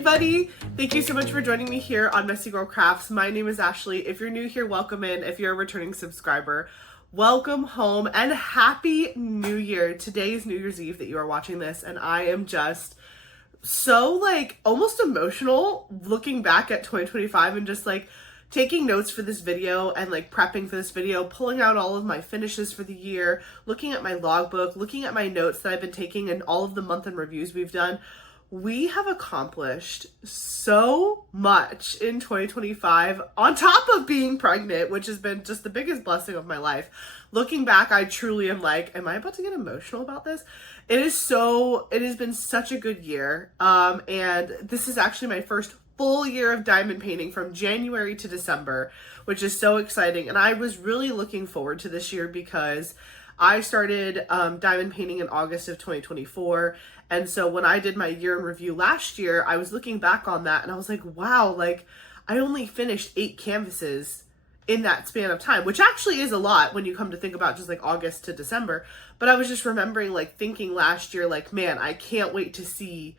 everybody! Thank you so much for joining me here on Messy Girl Crafts. My name is Ashley. If you're new here, welcome in. If you're a returning subscriber, welcome home and Happy New Year. Today is New Year's Eve that you are watching this, and I am just so almost emotional looking back at 2025 and just taking notes for this video and prepping for this video, pulling out all of my finishes for the year, looking at my logbook, looking at my notes that I've been taking and all of the month in reviews we've done. We have accomplished so much in 2025 on top of being pregnant, which has been just the biggest blessing of my life. Looking back, I truly am am I about to get emotional about this? It has been such a good year. And this is actually my first full year of diamond painting from January to December, which is so exciting. And I was really looking forward to this year because I started diamond painting in August of 2024. And so when I did my year in review last year, I was looking back on that and I was like, wow, I only finished 8 canvases in that span of time, which actually is a lot when you come to think about just August to December. But I was just remembering thinking last year, man, I can't wait to see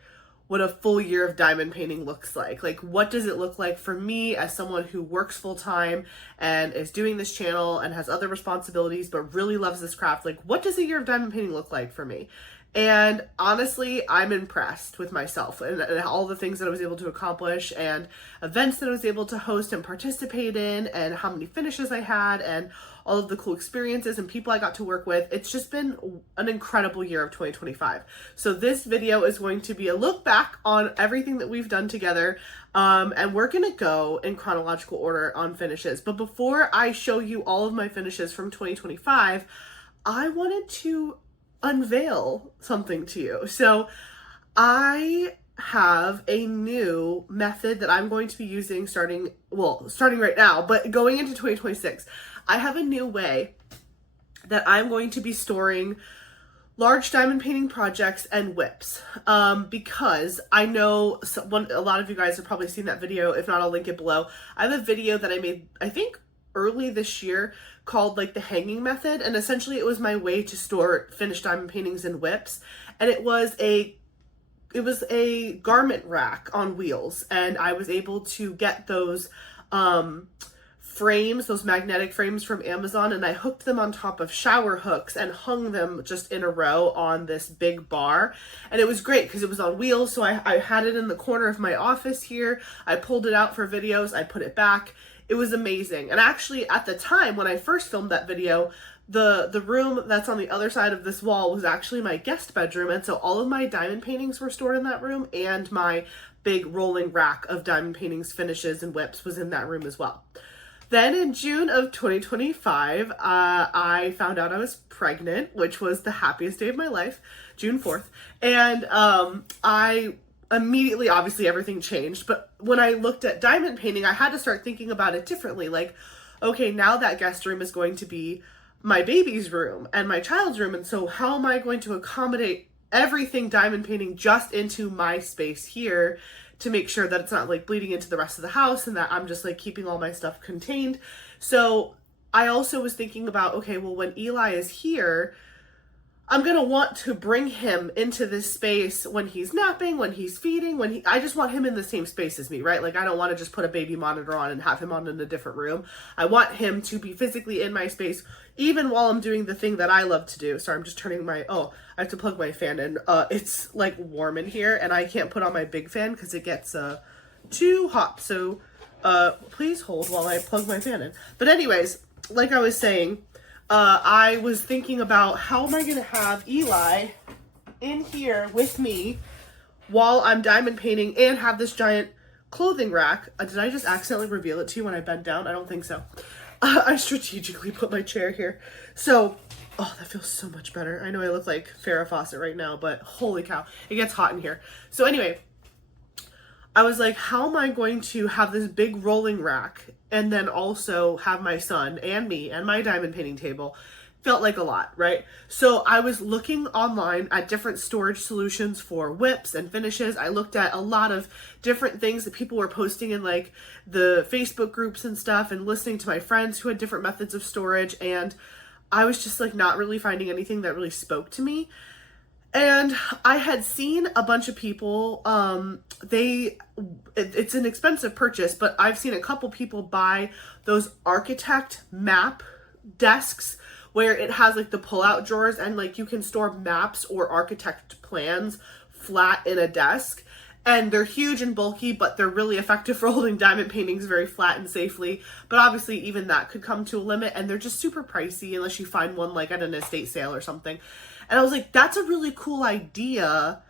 what a full year of diamond painting looks like. What does it look like for me as someone who works full time and is doing this channel and has other responsibilities, but really loves this craft? What does a year of diamond painting look like for me? And honestly, I'm impressed with myself and all the things that I was able to accomplish and events that I was able to host and participate in and how many finishes I had and all of the cool experiences and people I got to work with. It's just been an incredible year of 2025. So this video is going to be a look back on everything that we've done together. And we're going to go in chronological order on finishes. But before I show you all of my finishes from 2025, I wanted to unveil something to you. So I have a new method that I'm going to be using starting right now, but going into 2026. I have a new way that I'm going to be storing large diamond painting projects and whips, because I know a lot of you guys have probably seen that video. If not, I'll link it below. I have a video that I made, I think early this year, called the hanging method, and essentially it was my way to store finished diamond paintings and whips. And it was a garment rack on wheels, and I was able to get those frames, those magnetic frames from Amazon, and I hooked them on top of shower hooks and hung them just in a row on this big bar. And it was great because it was on wheels, so I had it in the corner of my office here. I pulled it out for videos, I put it back. It was amazing. And actually at the time when I first filmed that video, the room that's on the other side of this wall was actually my guest bedroom, and so all of my diamond paintings were stored in that room, and my big rolling rack of diamond paintings, finishes, and whips was in that room as well. Then in June of 2025, I found out I was pregnant, which was the happiest day of my life, June 4th. And I immediately, obviously everything changed, but when I looked at diamond painting, I had to start thinking about it differently. Okay, now that guest room is going to be my baby's room and my child's room, and so how am I going to accommodate everything diamond painting just into my space here to make sure that it's not bleeding into the rest of the house and that I'm just keeping all my stuff contained? So I also was thinking about, okay, well, when Eli is here, I'm going to want to bring him into this space when he's napping, when he's feeding, I just want him in the same space as me, right? I don't want to just put a baby monitor on and have him on in a different room. I want him to be physically in my space, even while I'm doing the thing that I love to do. Sorry, I'm just turning I have to plug my fan in. It's warm in here and I can't put on my big fan because it gets too hot. So please hold while I plug my fan in. But anyways, like I was saying, I was thinking about how am I going to have Eli in here with me while I'm diamond painting and have this giant clothing rack. Did I just accidentally reveal it to you when I bent down? I don't think so. I strategically put my chair here. So, oh, that feels so much better. I know I look like Farrah Fawcett right now, but holy cow, it gets hot in here. So anyway, I was like, how am I going to have this big rolling rack and then also have my son and me and my diamond painting table? Felt like a lot, right? So I was looking online at different storage solutions for whips and finishes. I looked at a lot of different things that people were posting in the Facebook groups and stuff, and listening to my friends who had different methods of storage. And I was just not really finding anything that really spoke to me. And I had seen a bunch of people, it's an expensive purchase, but I've seen a couple people buy those architect map desks where it has like the pull-out drawers and like you can store maps or architect plans flat in a desk. And they're huge and bulky, but they're really effective for holding diamond paintings very flat and safely. But obviously even that could come to a limit, and they're just super pricey unless you find one like at an estate sale or something. And I was like, that's a really cool idea.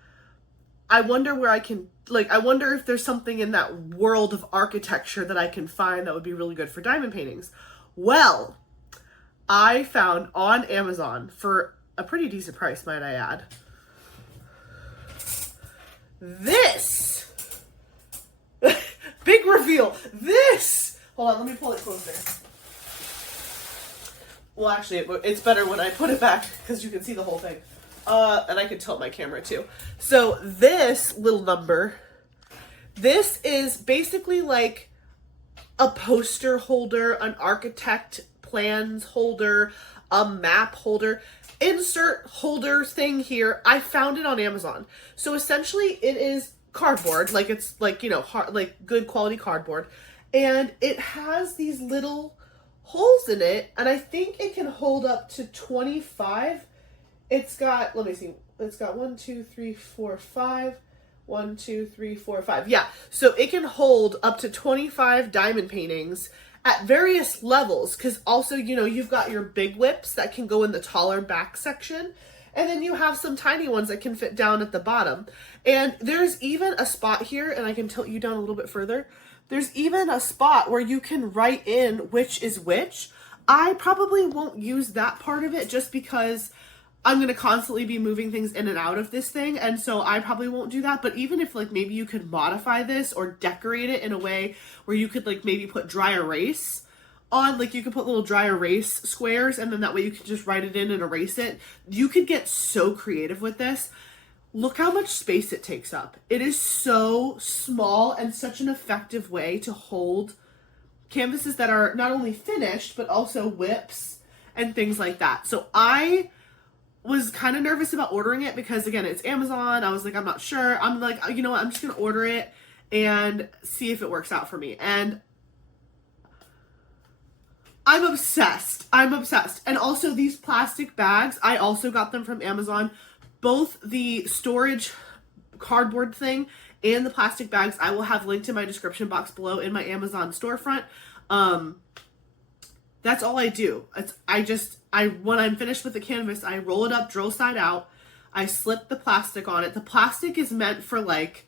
I wonder where I can, like, I wonder if there's something in that world of architecture that I can find that would be really good for diamond paintings. Well, I found on Amazon for a pretty decent price, might I add, this. Big reveal. This. Hold on, let me pull it closer. Well, actually, it's better when I put it back because you can see the whole thing. And I can tilt my camera too. So this little number, this is basically like a poster holder, an architect plans holder, a map holder. Insert holder thing here. I found it on Amazon. So essentially it is cardboard, like it's like, you know, hard, like good quality cardboard. And it has these little holes in it. And I think it can hold up to 25. It's got, let me see. It's got 1, 2, 3, 4, 5. 1, 2, 3, 4, 5. Yeah. So it can hold up to 25 diamond paintings at various levels, because also, you know, you've got your big whips that can go in the taller back section, and then you have some tiny ones that can fit down at the bottom. And there's even a spot here, and I can tilt you down a little bit further. There's even a spot where you can write in which is which. I probably won't use that part of it just because I'm going to constantly be moving things in and out of this thing, and so I probably won't do that. But even if like maybe you could modify this or decorate it in a way where you could like maybe put dry erase on, like you could put little dry erase squares, and then that way you could just write it in and erase it. You could get so creative with this. Look how much space it takes up. It is so small and such an effective way to hold canvases that are not only finished, but also whips and things like that. So I was kind of nervous about ordering it because, again, it's Amazon. I was like, I'm not sure. I'm like, you know what? I'm just going to order it and see if it works out for me. And I'm obsessed. I'm obsessed. And also these plastic bags, I also got them from Amazon. Both the storage cardboard thing and the plastic bags, I will have linked in my description box below in my Amazon storefront. That's all I do. When I'm finished with the canvas, I roll it up, drill side out. I slip the plastic on it. The plastic is meant for like,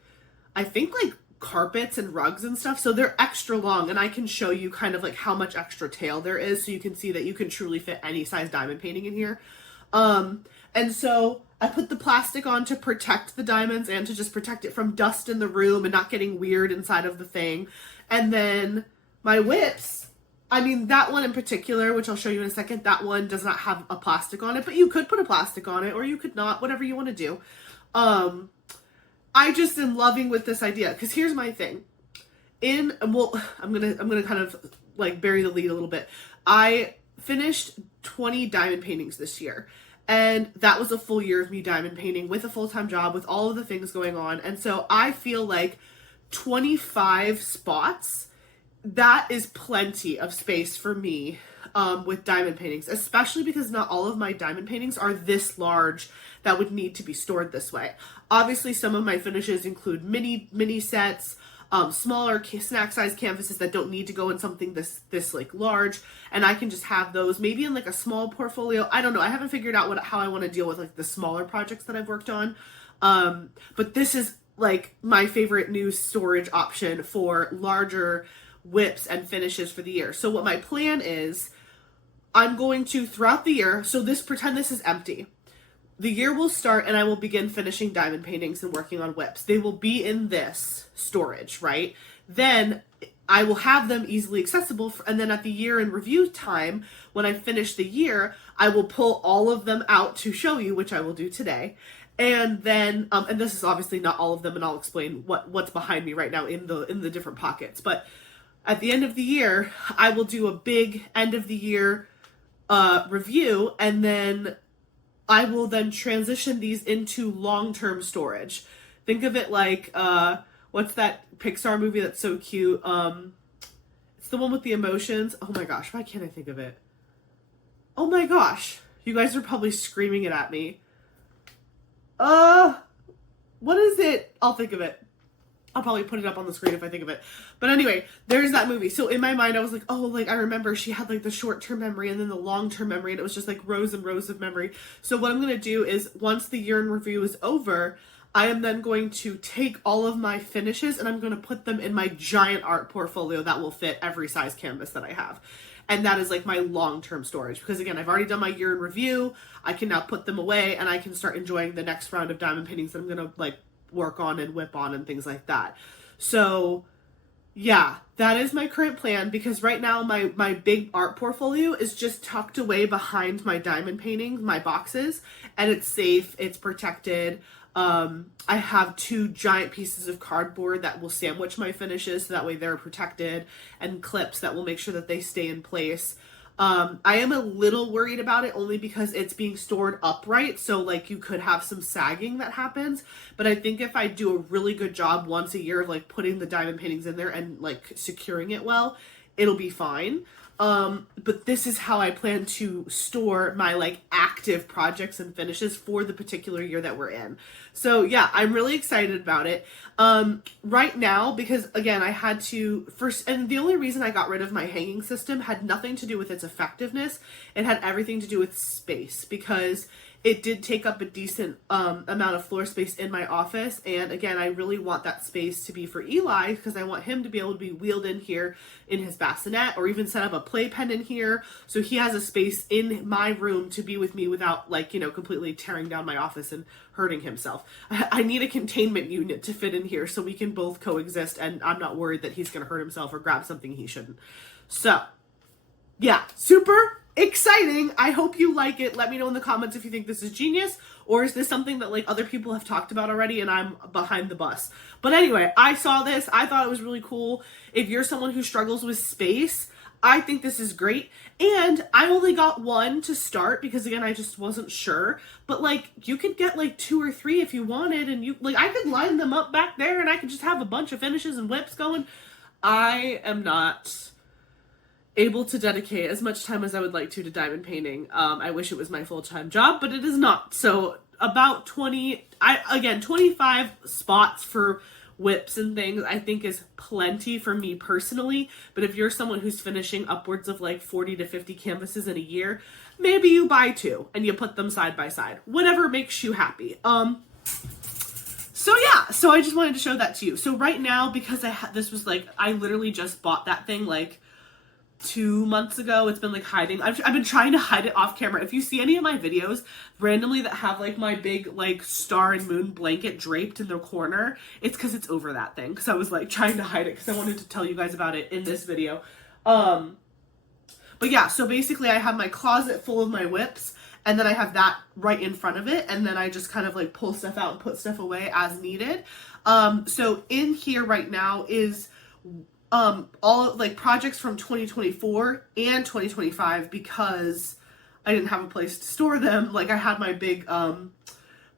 I think like carpets and rugs and stuff. So they're extra long, and I can show you kind of like how much extra tail there is. So you can see that you can truly fit any size diamond painting in here. And so I put the plastic on to protect the diamonds and to just protect it from dust in the room and not getting weird inside of the thing. And then my whips, I mean, that one in particular, which I'll show you in a second, that one does not have a plastic on it, but you could put a plastic on it or you could not, whatever you want to do. I just am loving with this idea, because here's my thing. I'm gonna kind of like bury the lead a little bit. I finished 20 diamond paintings this year, and that was a full year of me diamond painting with a full-time job, with all of the things going on. And so I feel like 25 spots, that is plenty of space for me with diamond paintings, especially because not all of my diamond paintings are this large that would need to be stored this way. Obviously, some of my finishes include mini sets, smaller snack size canvases that don't need to go in something this like large, and I can just have those maybe in like a small portfolio. I don't know. I haven't figured out how I want to deal with like the smaller projects that I've worked on. But this is like my favorite new storage option for larger whips and finishes for the year. So what my plan is, I'm going to, throughout the year, so pretend this is empty. The year will start and I will begin finishing diamond paintings and working on whips. They will be in this storage, right? Then I will have them easily accessible. And then at the year in review time, when I finish the year, I will pull all of them out to show you, which I will do today. And then, and this is obviously not all of them, and I'll explain what's behind me right now in the different pockets. But at the end of the year, I will do a big end of the year review, and then I will then transition these into long-term storage. Think of it like, what's that Pixar movie that's so cute? It's the one with the emotions. Oh my gosh, why can't I think of it? Oh my gosh. You guys are probably screaming it at me. What is it? I'll think of it. I'll probably put it up on the screen if I think of it. But anyway, there's that movie. So in my mind, I was like, oh, like, I remember she had, like, the short-term memory and then the long-term memory, and it was just, like, rows and rows of memory. So what I'm going to do is, once the year in review is over, I am then going to take all of my finishes and I'm going to put them in my giant art portfolio that will fit every size canvas that I have. And that is, like, my long-term storage. Because, again, I've already done my year in review. I can now put them away, and I can start enjoying the next round of diamond paintings that I'm going to, like, work on and whip on and things like that. So yeah, that is my current plan, because right now my big art portfolio is just tucked away behind my diamond paintings, my boxes, and it's safe, it's protected. I have 2 giant pieces of cardboard that will sandwich my finishes so that way they're protected, and clips that will make sure that they stay in place. I am a little worried about it only because it's being stored upright, so like you could have some sagging that happens, but I think if I do a really good job once a year of like putting the diamond paintings in there and like securing it well, it'll be fine. But this is how I plan to store my like active projects and finishes for the particular year that we're in. So yeah, I'm really excited about it. Right now, because again, I had to first, and the only reason I got rid of my hanging system had nothing to do with its effectiveness. It had everything to do with space, because it did take up a decent amount of floor space in my office. And again, I really want that space to be for Eli, because I want him to be able to be wheeled in here in his bassinet, or even set up a playpen in here. So he has a space in my room to be with me without, like, you know, completely tearing down my office and hurting himself. I need a containment unit to fit in here so we can both coexist, and I'm not worried that he's going to hurt himself or grab something he shouldn't. So yeah, super exciting. I hope you like it. Let me know in the comments if you think this is genius, or is this something that like other people have talked about already and I'm behind the bus. But anyway, I saw this. I thought it was really cool. If you're someone who struggles with space, I think this is great. And I only got 1 to start because again, I just wasn't sure. But like, you could get like 2 or 3 if you wanted, and you like, I could line them up back there and I could just have a bunch of finishes and whips going. I am not able to dedicate as much time as I would like to diamond painting. I wish it was my full-time job, but it is not. So about 25 spots for whips and things I think is plenty for me personally. But if you're someone who's finishing upwards of like 40 to 50 canvases in a year, maybe you buy 2 and you put them side by side. Whatever makes you happy. So yeah, so I just wanted to show that to you. So right now, because this was like, I literally just bought that thing like 2 months ago. It's been like hiding. I've been trying to hide it off camera. If you see any of my videos randomly that have like my big like star and moon blanket draped in the corner, it's because it's over that thing. Because I was like trying to hide it because I wanted to tell you guys about it in this video. But yeah, so basically I have my closet full of my whips, and then I have that right in front of it, and then I just kind of like pull stuff out and put stuff away as needed. So in here right now is all like projects from 2024 and 2025, because I didn't have a place to store them. Like I had my big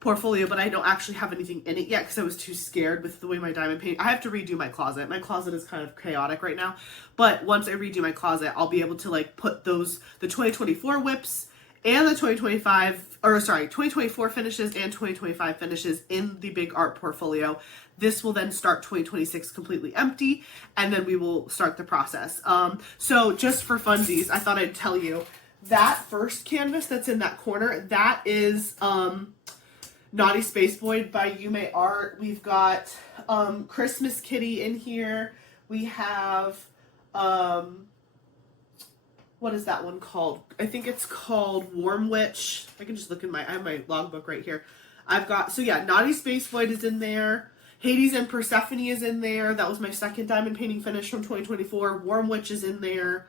portfolio, but I don't actually have anything in it yet because I was too scared with the way my diamond paint. I have to redo my closet. My closet is kind of chaotic right now, but once I redo my closet, I'll be able to like put the 2024 whips and the 2024 finishes and 2025 finishes in the big art portfolio. This will then start 2026 completely empty, and then we will start the process. So just for funsies, I thought I'd tell you that first canvas that's in that corner, that is Naughty Space Boy by Yume Art. We've got Christmas Kitty in here. We have what is that one called? I think it's called Warm Witch. I can just look I have my logbook right here. I've got, so yeah, Naughty Space Void is in there. Hades and Persephone is in there. That was my second diamond painting finish from 2024. Warm Witch is in there.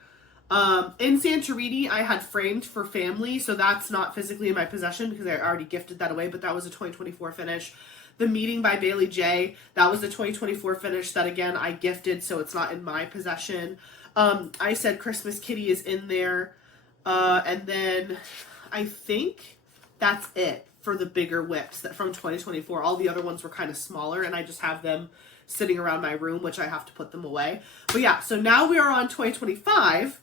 In Santorini, I had Framed for Family, so that's not physically in my possession because I already gifted that away, but that was a 2024 finish. The Meeting by Bailey J, that was the 2024 finish that, again, I gifted, so it's not in my possession. I said Christmas Kitty is in there. And then I think That's it for the bigger whips that from 2024. All the other ones were kind of smaller, and I just have them sitting around my room, which I have to put them away. But yeah, so now we are on 2025,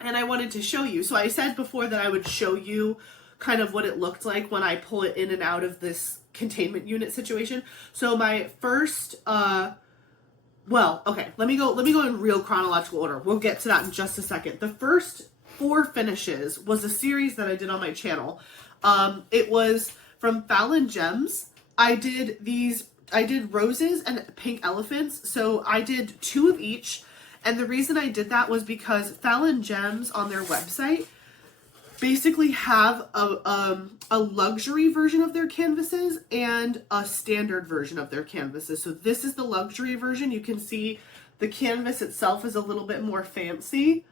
and I wanted to show you. So I said before that I would show you kind of what it looked like when I pull it in and out of this containment unit situation. So my first, well, okay, let me go in real chronological order. We'll get to that in just a second. The first 4 finishes was a series that I did on my channel. It was from Fallon Gems. I did roses and pink elephants. So I did 2 of each. And the reason I did that was because Fallon Gems on their website basically have a luxury version of their canvases and a standard version of their canvases. So this is the luxury version. You can see the canvas itself is a little bit more fancy.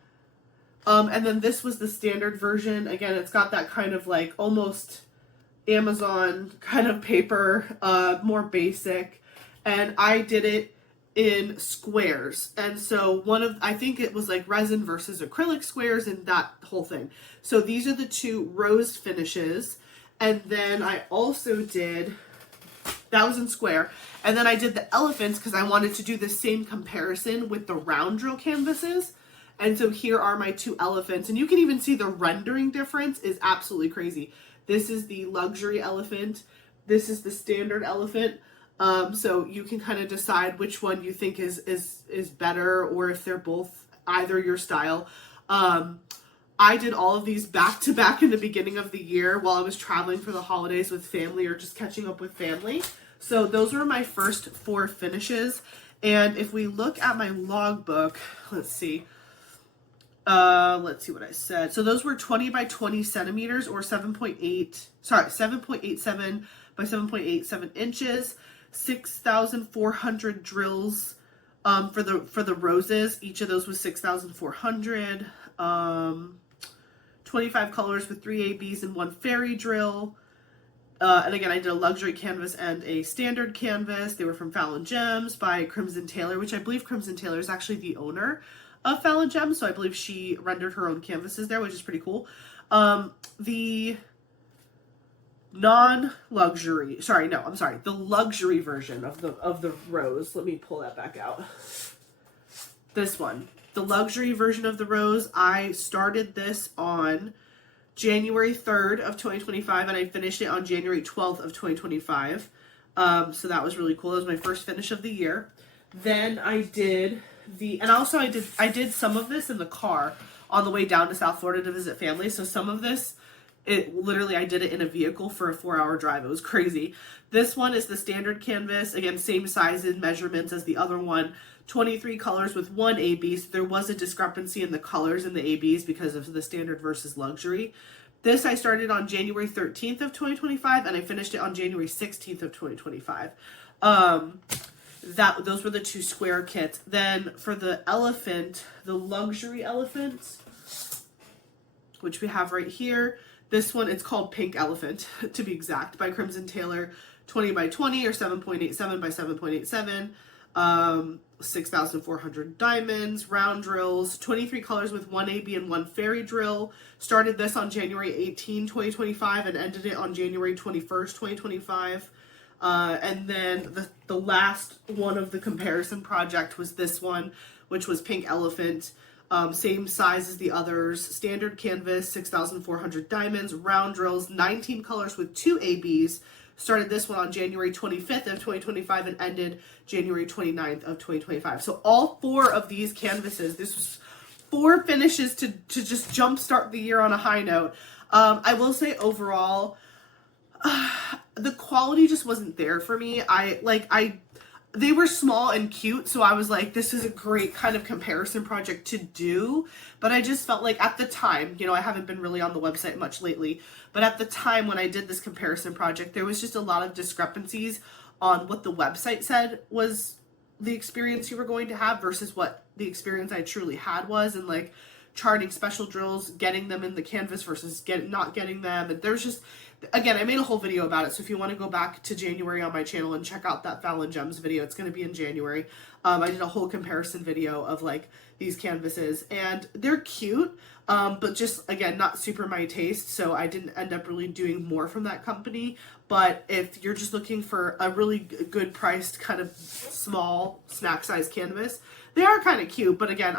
And then this was the standard version. Again, it's got that kind of like almost Amazon kind of paper, more basic. And I did it in squares. And so I think it was like resin versus acrylic squares and that whole thing. So these are the 2 rose finishes. And then I also did, that was in square. And then I did the elephants because I wanted to do the same comparison with the round drill canvases. And so here are my 2 elephants. And you can even see the rendering difference is absolutely crazy. This is the luxury elephant. This is the standard elephant. So you can kind of decide which one you think is better, or if they're both either your style. I did all of these back to back in the beginning of the year while I was traveling for the holidays with family or just catching up with family. So those were my first 4 finishes. And if we look at my logbook, let's see what I said. So those were 20 by 20 centimeters or 7.87 by 7.87 inches. 6,400 drills for the roses. Each of those was 6,400. 25 colors with 3 ABs and 1 fairy drill. And again, I did a luxury canvas and a standard canvas. They were from Fallon Gems by Crimson Taylor, which I believe Crimson Taylor is actually the owner of Fallon Gems. So I believe she rendered her own canvases there, which is pretty cool. The non-luxury, the luxury version of the rose. Let me pull that back out. This one, the luxury version of the rose. I started this on January 3rd of 2025 and I finished it on January 12th of 2025. So that was really cool. It was my first finish of the year. Then I did I did some of this in the car on the way down to South Florida to visit family. So some of this, I did it in a vehicle for a 4-hour drive. It was crazy. This one is the standard canvas. Again, same size and measurements as the other one. 23 colors with 1 AB. So there was a discrepancy in the colors in the ABs because of the standard versus luxury. This I started on January 13th of 2025 and I finished it on January 16th of 2025. Those were the 2 square kits. Then for the elephant, the luxury elephant, which we have right here. This one, it's called Pink Elephant, to be exact, by Crimson Taylor. 20 by 20 or 7.87 by 7.87. 6,400 diamonds, round drills, 23 colors with 1 AB and 1 fairy drill. Started this on January 18, 2025 and ended it on January 21st, 2025. And then the last one of the comparison project was this one, which was Pink Elephant. Same size as the others, standard canvas, 6,400 diamonds, round drills, 19 colors with 2 ABs. Started this one on January 25th of 2025 and ended January 29th of 2025. So all 4 of these canvases, this was 4 finishes to just jumpstart the year on a high note. I will say overall, the quality just wasn't there for me. They were small and cute, so I was like, this is a great kind of comparison project to do, but I just felt like at the time, I haven't been really on the website much lately, but at the time when I did this comparison project, there was just a lot of discrepancies on what the website said was the experience you were going to have versus what the experience I truly had was, and like charting special drills, getting them in the canvas versus not getting them, and again, I made a whole video about it, so if you want to go back to January on my channel and check out that Fallon Gems video, it's going to be in January. I did a whole comparison video of like these canvases, and they're cute, but just, again, not super my taste, so I didn't end up really doing more from that company. But if you're just looking for a really good priced kind of small snack size canvas, they are kind of cute. But again,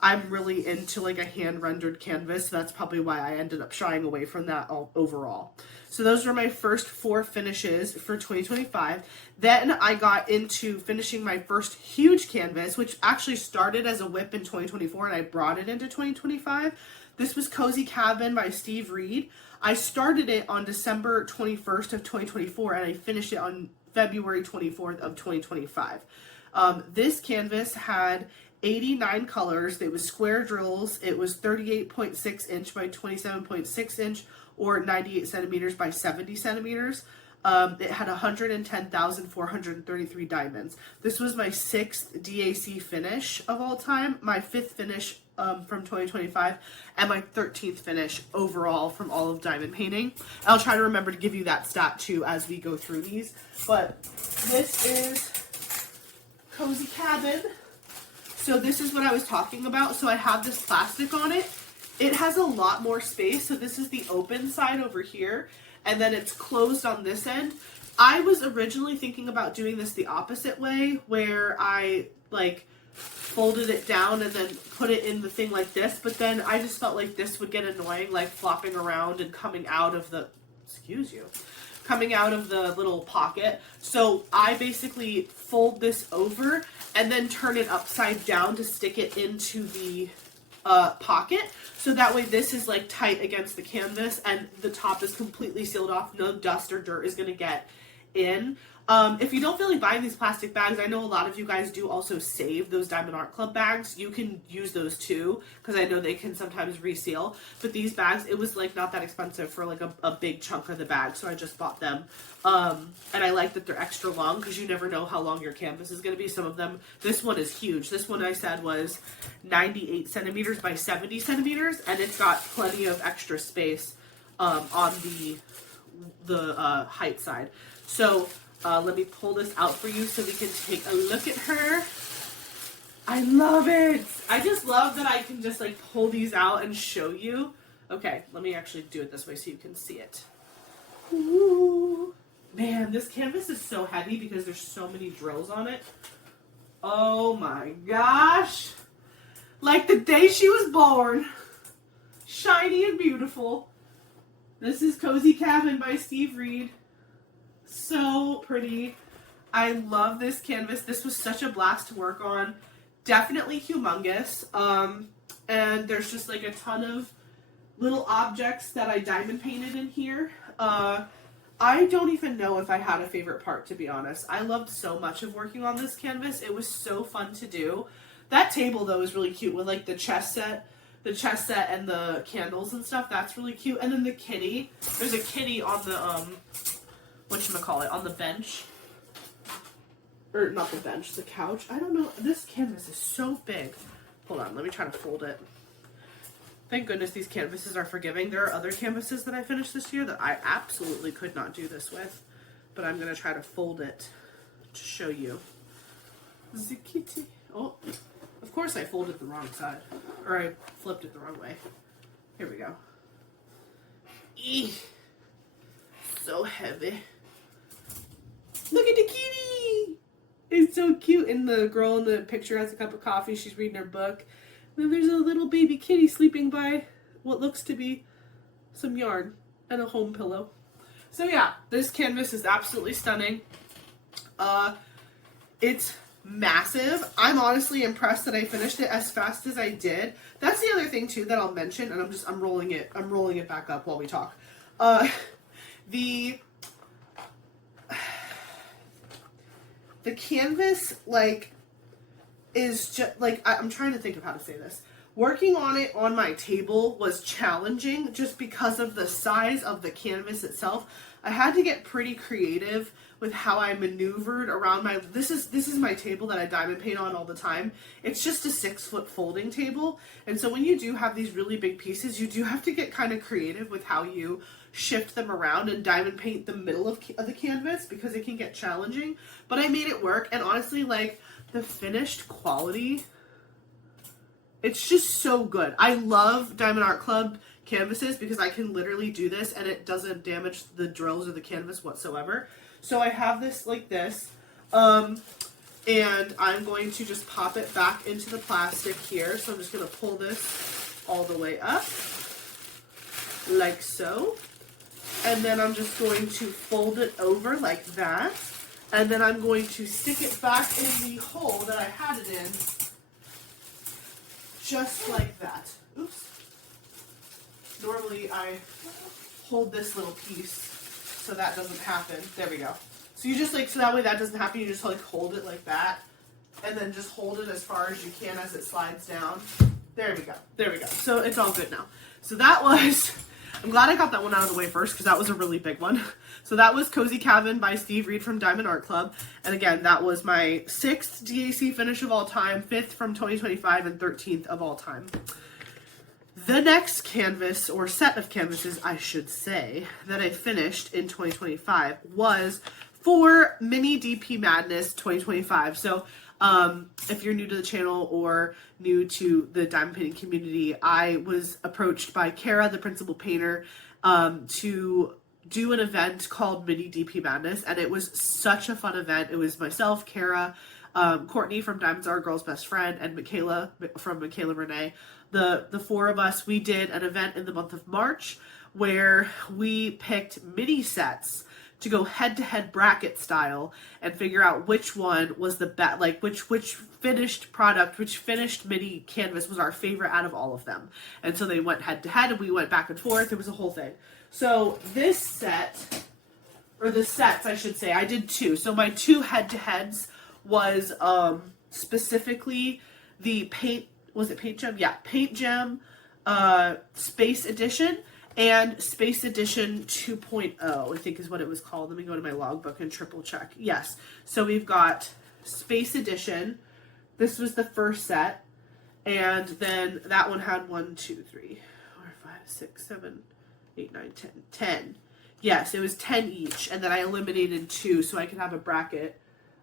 I'm really into like a hand rendered canvas, so that's probably why I ended up shying away from that overall. So those were my first 4 finishes for 2025. Then I got into finishing my first huge canvas, which actually started as a whip in 2024 and I brought it into 2025. This was Cozy Cabin by Steve Reed. I started it on December 21st of 2024 and I finished it on February 24th of 2025. This canvas had 89 colors. It was square drills. It was 38.6 inch by 27.6 inch or 98 centimeters by 70 centimeters. It had 110,433 diamonds. This was my 6th DAC finish of all time, my 5th finish from 2025, and my 13th finish overall from all of diamond painting. I'll try to remember to give you that stat too as we go through these. But this is Cozy Cabin. So this is what I was talking about. So I have this plastic on it. It has a lot more space. So this is the open side over here, and then it's closed on this end. I was originally thinking about doing this the opposite way, where I like folded it down and then put it in the thing like this, but then I just felt like this would get annoying, like flopping around and coming out of the, coming out of the little pocket. So I basically fold this over and then turn it upside down to stick it into the pocket. So that way this is like tight against the canvas and the top is completely sealed off. No dust or dirt is going to get in. If you don't feel like buying these plastic bags, I know a lot of you guys do also save those Diamond Art Club bags. You can use those too, because I know they can sometimes reseal. But these bags, it was like not that expensive for like a big chunk of the bag, so I just bought them. And I like that they're extra long, because you never know how long your canvas is going to be. Some of them, this one is huge. This one I said was 98 centimeters by 70 centimeters, and it's got plenty of extra space on the height side. So let me pull this out for you so we can take a look at her. I love it. I just love that I can just like pull these out and show you. Okay, let me actually do it this way so you can see it. Ooh. Man, this canvas is so heavy because there's so many drills on it. Oh my gosh. Like the day she was born. Shiny and beautiful. This is Cozy Cabin by Steve Reed. So pretty. I love this canvas. This was such a blast to work on. Definitely humongous. And there's just like a ton of little objects that I diamond painted in here. I don't even know if I had a favorite part, to be honest. I loved so much of working on this canvas. It was so fun to do. That table though is really cute with like the chess set and the candles and stuff. That's really cute. And then the kitty. There's a kitty on the whatchamacallit, on the bench. Or not the bench, the couch. I don't know. This canvas is so big. Hold on, let me try to fold it. Thank goodness these canvases are forgiving. There are other canvases that I finished this year that I absolutely could not do this with. But I'm going to try to fold it to show you. The kitty. Oh, of course I folded the wrong side. Or I flipped it the wrong way. Here we go. Eeh. So heavy. Look at the kitty! It's so cute. And the girl in the picture has a cup of coffee. She's reading her book. And then there's a little baby kitty sleeping by what looks to be some yarn and a home pillow. So yeah, this canvas is absolutely stunning. It's massive. I'm honestly impressed that I finished it as fast as I did. That's the other thing too that I'll mention, and I'm rolling it back up while we talk. The canvas, like, is just, like, I'm trying to think of how to say this. Working on it on my table was challenging just because of the size of the canvas itself. I had to get pretty creative with how I maneuvered around my, this is my table that I diamond paint on all the time. It's just a 6-foot folding table. And so when you do have these really big pieces, you do have to get kind of creative with how you shift them around and diamond paint the middle of the canvas because it can get challenging. But I made it work, and honestly, like, the finished quality, it's just so good. I love Diamond Art Club canvases because I can literally do this and it doesn't damage the drills or the canvas whatsoever. So I have this like this, and I'm going to just pop it back into the plastic here. So I'm just going to pull this all the way up, like so. And then I'm just going to fold it over like that. And then I'm going to stick it back in the hole that I had it in, just like that. Oops. Normally I hold this little piece so that doesn't happen. There we go. So you just like, so that way that doesn't happen, you just like hold it like that, and then just hold it as far as you can as it slides down. There we go. There we go. So it's all good now. So that was, I'm glad I got that one out of the way first because that was a really big one. So that was Cozy Cabin by Steve Reed from Diamond Art Club. And again, that was my 6th DAC finish of all time, 5th from 2025, and 13th of all time. The next canvas, or set of canvases, I should say, that I finished in 2025 was for Mini DP Madness 2025. So if you're new to the channel or new to the diamond painting community, I was approached by Kara, the principal painter, to do an event called Mini DP Madness, and it was such a fun event. It was myself, Kara, Courtney from Diamonds Are a Girl's Best Friend, and Michaela from Michaela Renee. The four of us, we did an event in the month of March where we picked mini sets to go head-to-head bracket style and figure out which one was the best, like which finished product, which finished mini canvas was our favorite out of all of them. And so they went head-to-head and we went back and forth. It was a whole thing. So this set, or the sets I should say, I did 2. So my 2 head-to-heads was specifically the Paint Gem? Yeah, Paint Gem Space Edition and Space Edition 2.0, I think is what it was called. Let me go to my logbook and triple check. Yes, so we've got Space Edition. This was the first set, and then that one had 1, 2, 3, 4, 5, 6, 7, 8, 9, 10. 10. Yes, it was 10 each, and then I eliminated 2 so I could have a bracket.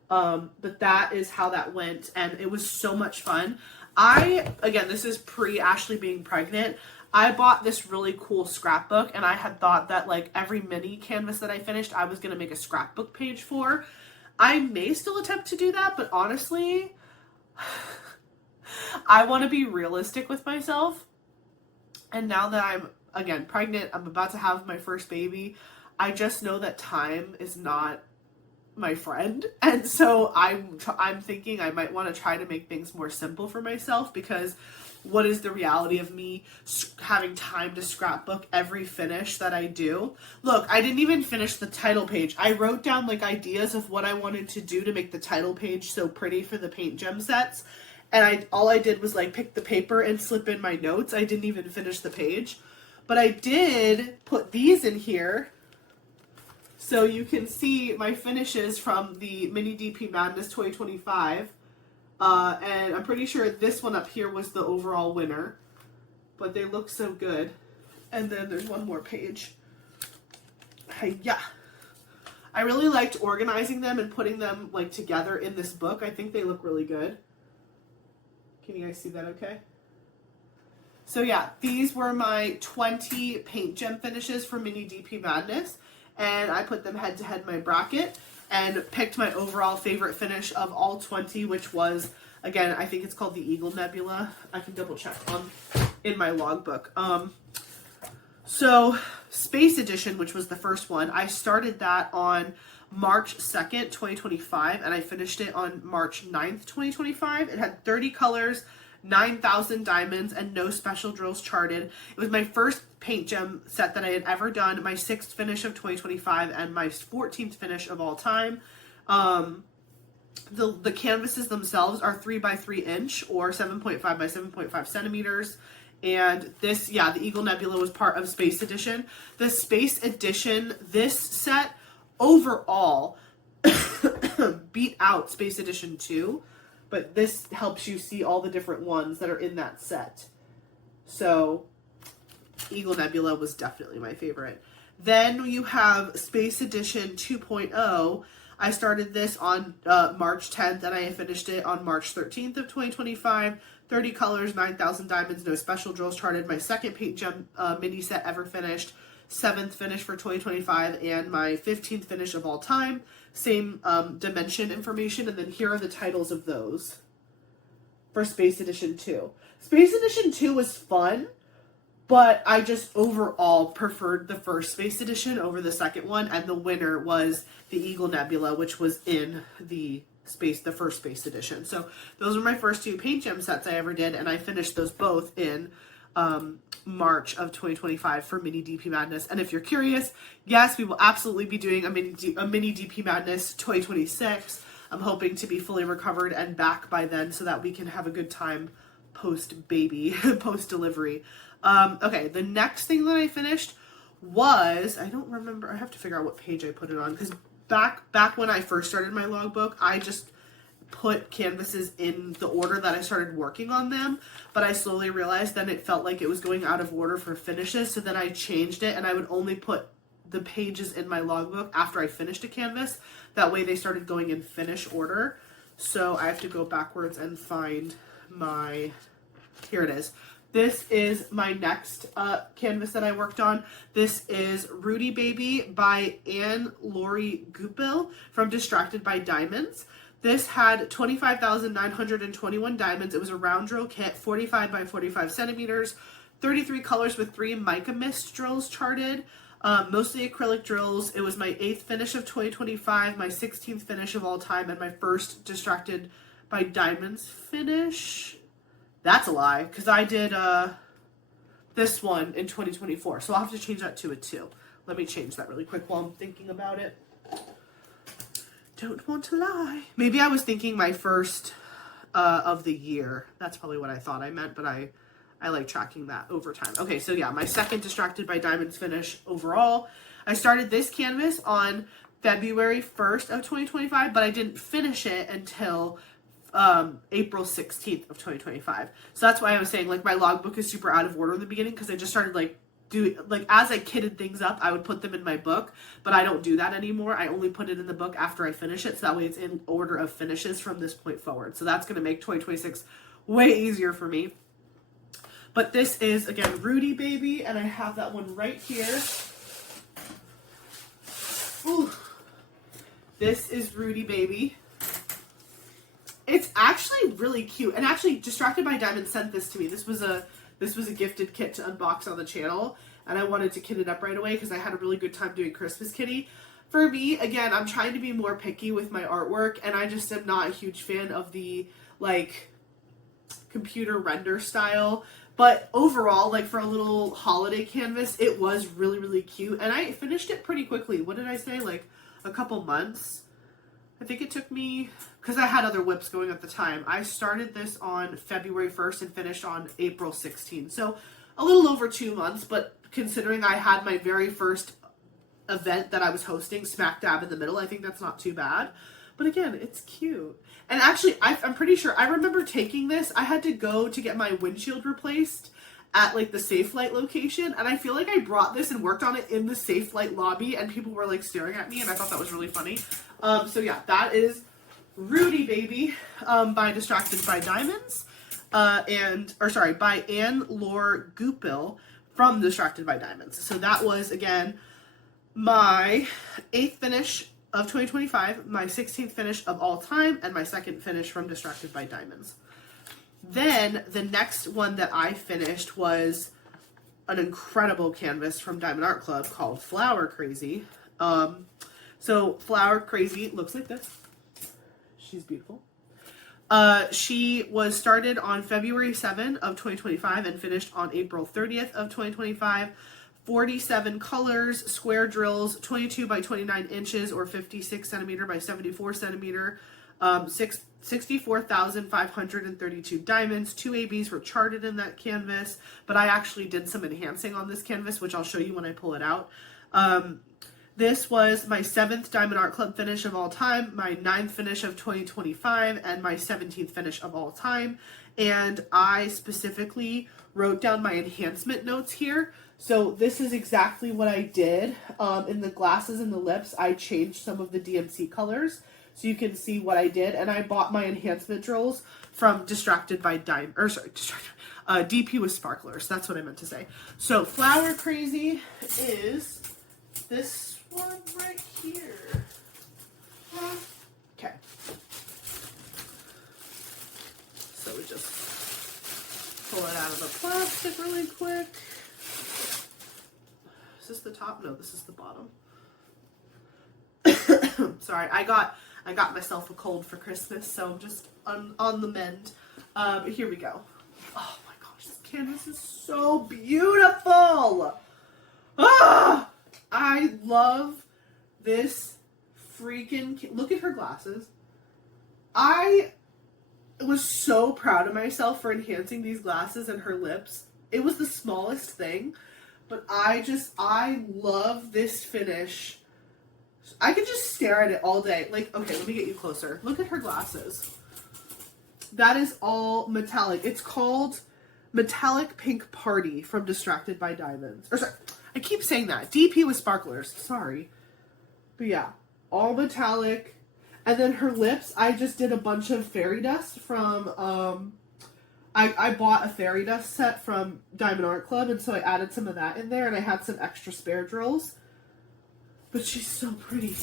But that is how that went, and it was so much fun. Again, this is pre-Ashley being pregnant. I bought this really cool scrapbook, and I had thought that like every mini canvas that I finished, I was going to make a scrapbook page for. I may still attempt to do that, but honestly, I want to be realistic with myself. And now that I'm, again, pregnant, I'm about to have my first baby, I just know that time is not my friend, and so I'm thinking I might want to try to make things more simple for myself, because what is the reality of me having time to scrapbook every finish that I do? Look, I didn't even finish the title page. I wrote down like ideas of what I wanted to do to make the title page so pretty for the Paint Gem sets, and all I did was like pick the paper and slip in my notes. I didn't even finish the page, but I did put these in here so you can see my finishes from the Mini DP Madness 2025. And I'm pretty sure this one up here was the overall winner. But they look so good. And then there's one more page. Yeah. I really liked organizing them and putting them like together in this book. I think they look really good. Can you guys see that okay? So yeah, these were my 20 Paint Gem finishes for Mini DP Madness. And I put them head to head in my bracket and picked my overall favorite finish of all 20, which was, again, I think it's called the Eagle Nebula. I can double check in my logbook. So Space Edition, which was the first one, I started that on March 2nd, 2025, and I finished it on March 9th, 2025. It had 30 colors, 9,000 diamonds, and no special drills charted. It was my first Paint Gem set that I had ever done, my 6th finish of 2025, and my 14th finish of all time. The canvases themselves are 3x3 inch or 7.5 by 7.5 centimeters. And this, yeah, the Eagle Nebula was part of Space Edition. The Space Edition, this set overall beat out Space Edition 2. But this helps you see all the different ones that are in that set. So Eagle Nebula was definitely my favorite. Then you have Space Edition 2.0. I started this on March 10th, and I finished it on March 13th of 2025. 30 colors, 9,000 diamonds, no special drills charted. My second paint gem mini set ever finished. 7th finish for 2025, and my 15th finish of all time. Same dimension information, and then here are the titles of those for Space Edition 2. Space Edition 2 was fun, but I just overall preferred the first Space Edition over the second one, and the winner was the Eagle Nebula, which was in the first Space Edition. So those were my first two paint gem sets I ever did, and I finished those both in March of 2025 for Mini DP Madness. And if you're curious, yes, we will absolutely be doing a mini DP Madness 2026. I'm hoping to be fully recovered and back by then so that we can have a good time post-baby, post-delivery. Okay, the next thing that I finished was, I don't remember, I have to figure out what page I put it on, because back when I first started my logbook, I just put canvases in the order that I started working on them, but I slowly realized then it felt like it was going out of order for finishes, so then I changed it, and I would only put the pages in my logbook after I finished a canvas. That way they started going in finish order. So I have to go backwards and find my, here it is. This is my next canvas that I worked on. This is Rudy Baby by Anne-Laure Goupil from Distracted by Diamonds. This had 25,921 diamonds. It was a round drill kit, 45 by 45 centimeters, 33 colors with 3 mica mist drills charted, mostly acrylic drills. It was my 8th finish of 2025, my 16th finish of all time, and my first Distracted by Diamonds finish. That's a lie, because I did this one in 2024, so I'll have to change that to a 2. Let me change that really quick while I'm thinking about it. Don't want to lie. Maybe I was thinking my first of the year. That's probably what I thought I meant, but I like tracking that over time. Okay, so yeah, my second Distracted by Diamonds finish overall. I started this canvas on February 1st of 2025, but I didn't finish it until April 16th of 2025. So that's why I was saying, like, my logbook is super out of order in the beginning, because I just started, like, as I kitted things up, I would put them in my book, but I don't do that anymore. I only put it in the book after I finish it, so that way it's in order of finishes from this point forward. So that's going to make 2026 way easier for me. But this is, again, Rudy Baby, and I have that one right here. Ooh. This is Rudy Baby. It's actually really cute, and actually Distracted by Diamonds sent this to me. This was a gifted kit to unbox on the channel, and I wanted to kit it up right away because I had a really good time doing Christmas kitty. For me, again, I'm trying to be more picky with my artwork, and I just am not a huge fan of the, like, computer render style. But overall, like, for a little holiday canvas, it was really, really cute, and I finished it pretty quickly. What did I say? Like, a couple months? I think it took me, because I had other whips going at the time. I started this on February 1st and finished on April 16th. So a little over 2 months, but considering I had my very first event that I was hosting smack dab in the middle, I think that's not too bad. But again, it's cute. And actually, I'm pretty sure, I remember taking this. I had to go to get my windshield replaced at, like, the Safe Flight location, and I feel like I brought this and worked on it in the Safe Flight lobby, and people were, like, staring at me, and I thought that was really funny. So yeah, that is Rudy Baby by Distracted by Diamonds, by Anne-Laure Goupil from Distracted by Diamonds. So that was, again, my 8th finish of 2025, my 16th finish of all time, and my second finish from Distracted by Diamonds. Then the next one that I finished was an incredible canvas from Diamond Art Club called Flower Crazy. So Flower Crazy looks like this. She's beautiful. She was started on February 7 of 2025 and finished on April 30th of 2025. 47 colors, square drills, 22 by 29 inches or 56 centimeter by 74 centimeter. 64,532 diamonds. 2 ABs were charted in that canvas, but I actually did some enhancing on this canvas, which I'll show you when I pull it out. This was my 7th Diamond Art Club finish of all time, my 9th finish of 2025, and my 17th finish of all time. And I specifically wrote down my enhancement notes here. So this is exactly what I did. In the glasses and the lips, I changed some of the DMC colors so you can see what I did. And I bought my enhancement drills from DP with sparklers. That's what I meant to say. So Flower Crazy is this one right here. Okay. So we just pull it out of the plastic really quick. Is this the top? No, this is the bottom. Sorry, I got myself a cold for Christmas, so I'm just on the mend. But here we go. Oh my gosh, this canvas is so beautiful. Ah, I love this freaking. Look at her glasses. I was so proud of myself for enhancing these glasses and her lips. It was the smallest thing. But I love this finish. I could just stare at it all day. Like, okay, let me get you closer. Look at her glasses. That is all metallic. It's called Metallic Pink Party from Distracted by Diamonds. Or sorry, I keep saying that. DP with sparklers. Sorry. But yeah, all metallic. And then her lips, I just did a bunch of fairy dust from, I bought a fairy dust set from Diamond Art Club, and so I added some of that in there, and I had some extra spare drills. But she's so pretty.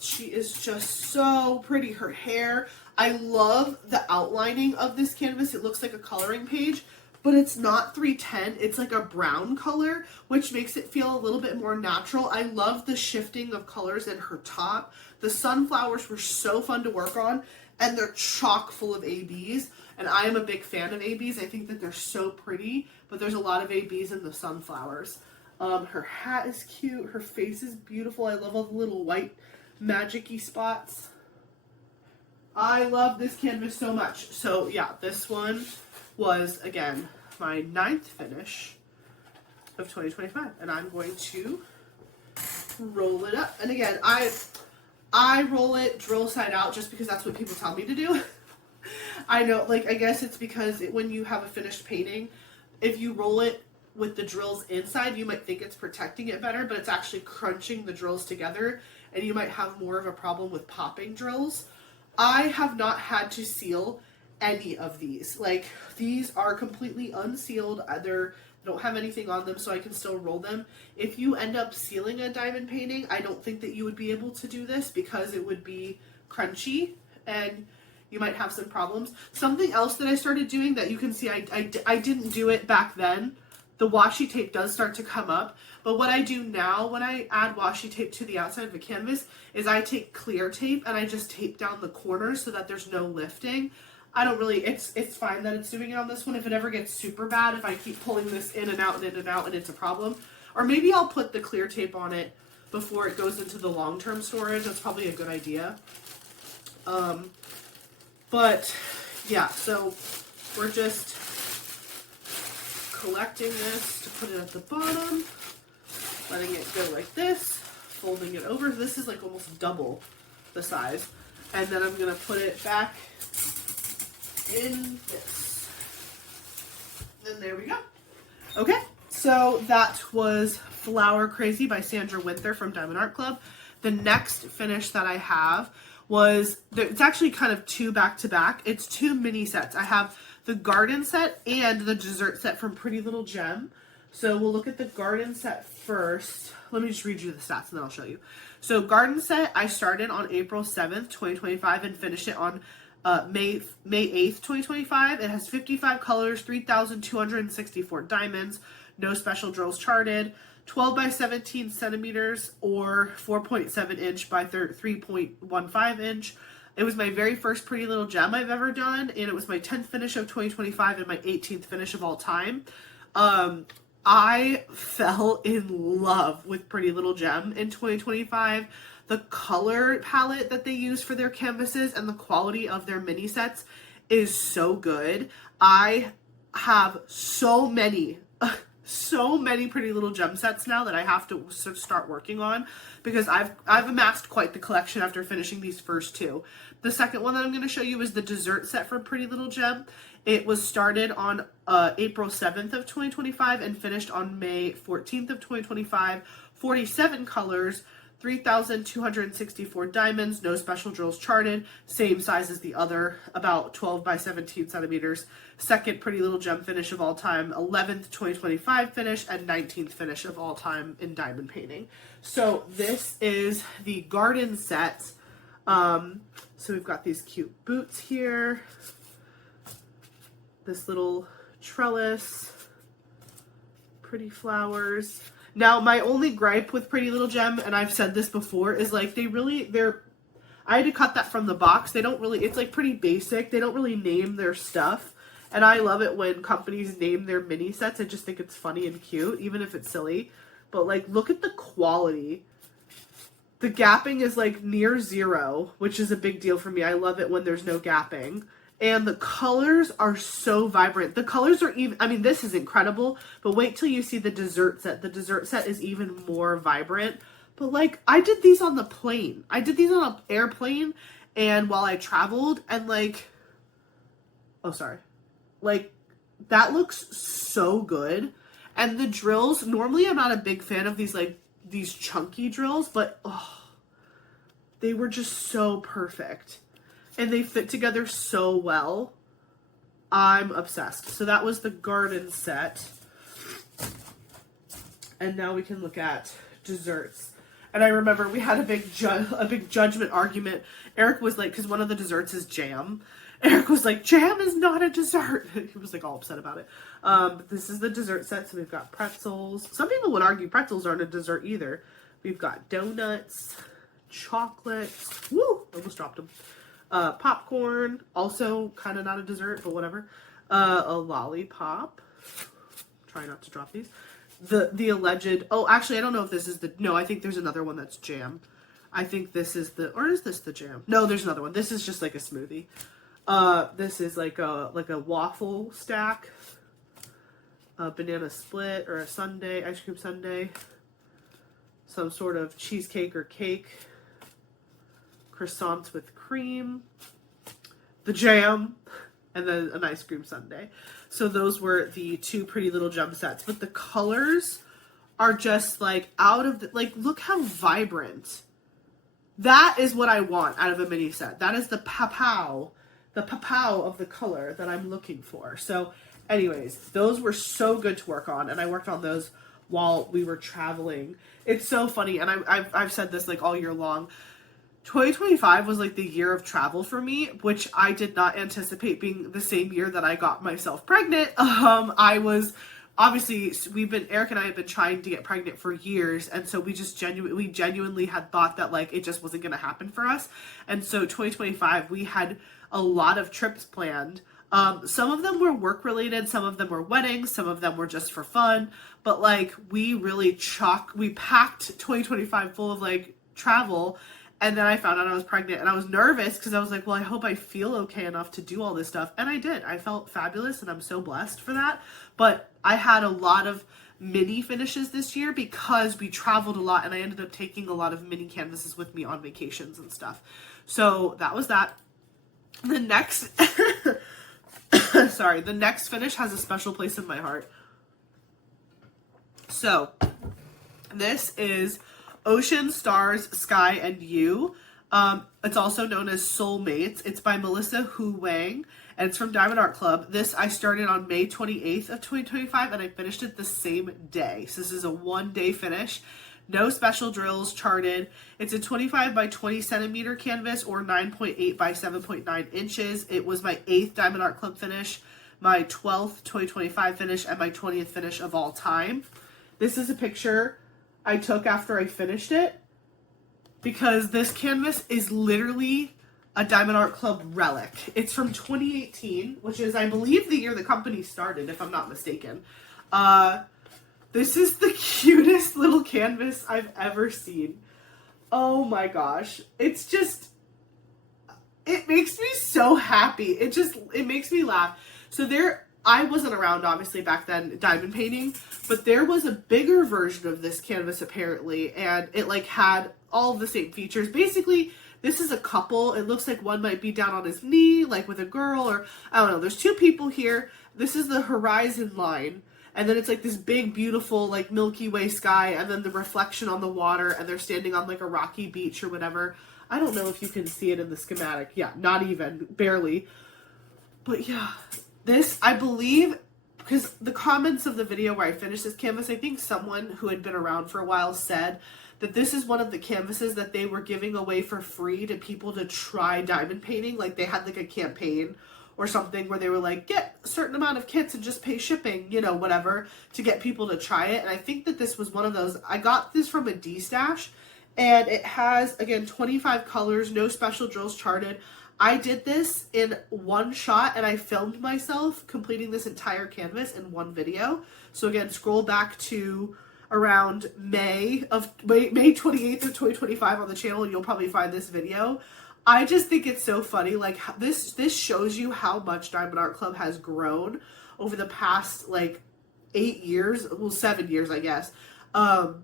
She is just so pretty. Her hair. I love the outlining of this canvas. It looks like a coloring page, but it's not 310. It's like a brown color, which makes it feel a little bit more natural. I love the shifting of colors in her top. The sunflowers were so fun to work on, and they're chock full of ABs. And I am a big fan of ABs. I think that they're so pretty, but there's a lot of ABs in the sunflowers. Her hat is cute. Her face is beautiful. I love all the little white magic-y spots. I love this canvas so much. So yeah, this one was, again, my 9th finish of 2025. And I'm going to roll it up. And again, I roll it drill side out just because that's what people tell me to do. I know, like, I guess it's because when you have a finished painting, if you roll it with the drills inside, you might think it's protecting it better, but it's actually crunching the drills together, and you might have more of a problem with popping drills. I have not had to seal any of these. Like, these are completely unsealed. They don't have anything on them, so I can still roll them. If you end up sealing a diamond painting, I don't think that you would be able to do this because it would be crunchy, and you might have some problems. Something else that I started doing that you can see, I didn't do it back then. The washi tape does start to come up, but what I do now when I add washi tape to the outside of a canvas is I take clear tape and I just tape down the corners so that there's no lifting. I don't really, it's fine that it's doing it on this one. If it ever gets super bad, if I keep pulling this in and out and in and out and it's a problem, or maybe I'll put the clear tape on it before it goes into the long-term storage. That's probably a good idea. But yeah, so we're just collecting this to put it at the bottom, letting it go like this, folding it over. This is like almost double the size. And then I'm going to put it back in this. And there we go. Okay, so that was Flower Crazy by Sandra Winther from Diamond Art Club. The next finish that I have was, it's actually kind of two back-to-back. It's two mini sets. I have the garden set and the dessert set from Pretty Little Gem. So we'll look at the garden set first. Let me just read you the stats and then I'll show you. So garden set, I started on April 7th, 2025 and finished it on May 8th, 2025. It has 55 colors, 3,264 diamonds, no special drills charted, 12 by 17 centimeters or 4.7 inch by 3.15 inch. It was my very first Pretty Little Gem I've ever done, and it was my 10th finish of 2025 and my 18th finish of all time. I fell in love with Pretty Little Gem in 2025. The color palette that they use for their canvases and the quality of their mini sets is so good. I have so many so many Pretty Little Gem sets now that I have to start working on, because I've amassed quite the collection after finishing these first two. The second one that I'm going to show you is the dessert set from Pretty Little Gem. It was started on April 7th of 2025 and finished on May 14th of 2025. 47 colors, 3,264 diamonds, no special drills charted, same size as the other, about 12 by 17 centimeters. Second Pretty Little Gem finish of all time, 11th 2025 finish, and 19th finish of all time in diamond painting. So this is the garden set. So we've got these cute boots here, this little trellis, pretty flowers. Now, my only gripe with Pretty Little Gem, and I've said this before, is like I had to cut that from the box. They don't really, it's like pretty basic. They don't really name their stuff. And I love it when companies name their mini sets. I just think it's funny and cute, even if it's silly. But like, look at the quality. The gapping is like near zero, which is a big deal for me. I love it when there's no gapping. And the colors are so vibrant. The colors are even, I mean, this is incredible, but wait till you see the dessert set. The dessert set is even more vibrant. But like, I did these on the plane. I did these on an airplane, and while I traveled, and like, oh, sorry. Like, that looks so good. And the drills, normally I'm not a big fan of these, like, these chunky drills, but, oh, they were just so perfect. And they fit together so well. I'm obsessed. So that was the garden set. And now we can look at desserts. And I remember we had a big judgment argument. Eric was like, because one of the desserts is jam. Eric was like, jam is not a dessert. He was like all upset about it. This is the dessert set. So we've got pretzels. Some people would argue pretzels aren't a dessert either. We've got donuts, chocolates. Woo! Almost dropped them. Popcorn, also kind of not a dessert, but whatever. A lollipop. Try not to drop these. The alleged, oh, actually, I don't know if this is no, I think there's another one that's jam. I think this is or is this the jam? No, there's another one. This is just like a smoothie. This is like a waffle stack. A banana split or a sundae, ice cream sundae. Some sort of cheesecake or cake. Croissants with cream, the jam, and then an ice cream sundae. So those were the two Pretty Little Gem sets. But the colors are just like out of the, like, look how vibrant. That is what I want out of a mini set. That is the pow of the color that I'm looking for. So anyways, those were so good to work on, and I worked on those while we were traveling. It's so funny, and I've said this like all year long. 2025 was like the year of travel for me, which I did not anticipate being the same year that I got myself pregnant. I was obviously, Eric and I have been trying to get pregnant for years, and so we genuinely had thought that like it just wasn't going to happen for us. And so 2025 we had a lot of trips planned. Some of them were work related, some of them were weddings, some of them were just for fun, but like we packed 2025 full of like travel. And then I found out I was pregnant, and I was nervous because I was like, well, I hope I feel okay enough to do all this stuff. And I did. I felt fabulous, and I'm so blessed for that. But I had a lot of mini finishes this year because we traveled a lot, and I ended up taking a lot of mini canvases with me on vacations and stuff. So that was that. The next, the next finish has a special place in my heart. So this is Ocean, Stars, Sky, and You. It's also known as Soulmates. It's by Melissa Hu Wang, and it's from Diamond Art Club. This I started on May 28th of 2025, and I finished it the same day. So this is a one-day finish. No special drills charted. It's a 25 by 20 centimeter canvas, or 9.8 by 7.9 inches. It was my 8th Diamond Art Club finish, my 12th 2025 finish, and my 20th finish of all time. This is a picture I took after I finished it, because this canvas is literally a Diamond Art Club relic. It's from 2018, which is, I believe, the year the company started, if I'm not mistaken. This is the cutest little canvas I've ever seen. Oh my gosh. It's just, it makes me so happy. It makes me laugh. So I wasn't around, obviously, back then, diamond painting, but there was a bigger version of this canvas, apparently, and it, like, had all of the same features. Basically, this is a couple. It looks like one might be down on his knee, like, with a girl, or, I don't know. There's two people here. This is the horizon line, and then it's, like, this big, beautiful, like, Milky Way sky, and then the reflection on the water, and they're standing on, like, a rocky beach or whatever. I don't know if you can see it in the schematic. Yeah, not even. Barely. But, yeah. This, I believe, because the comments of the video where I finished this canvas, I think someone who had been around for a while said that this is one of the canvases that they were giving away for free to people to try diamond painting. Like, they had, like, a campaign or something where they were like, get a certain amount of kits and just pay shipping, you know, whatever, to get people to try it. And I think that this was one of those. I got this from a D-stash, and it has, again, 25 colors, no special drills charted. I did this in one shot, and I filmed myself completing this entire canvas in one video. So again, scroll back to around May 28th of 2025 on the channel, and you'll probably find this video. I just think it's so funny. Like, this shows you how much Diamond Art Club has grown over the past, like, 8 years. Well, 7 years, I guess. I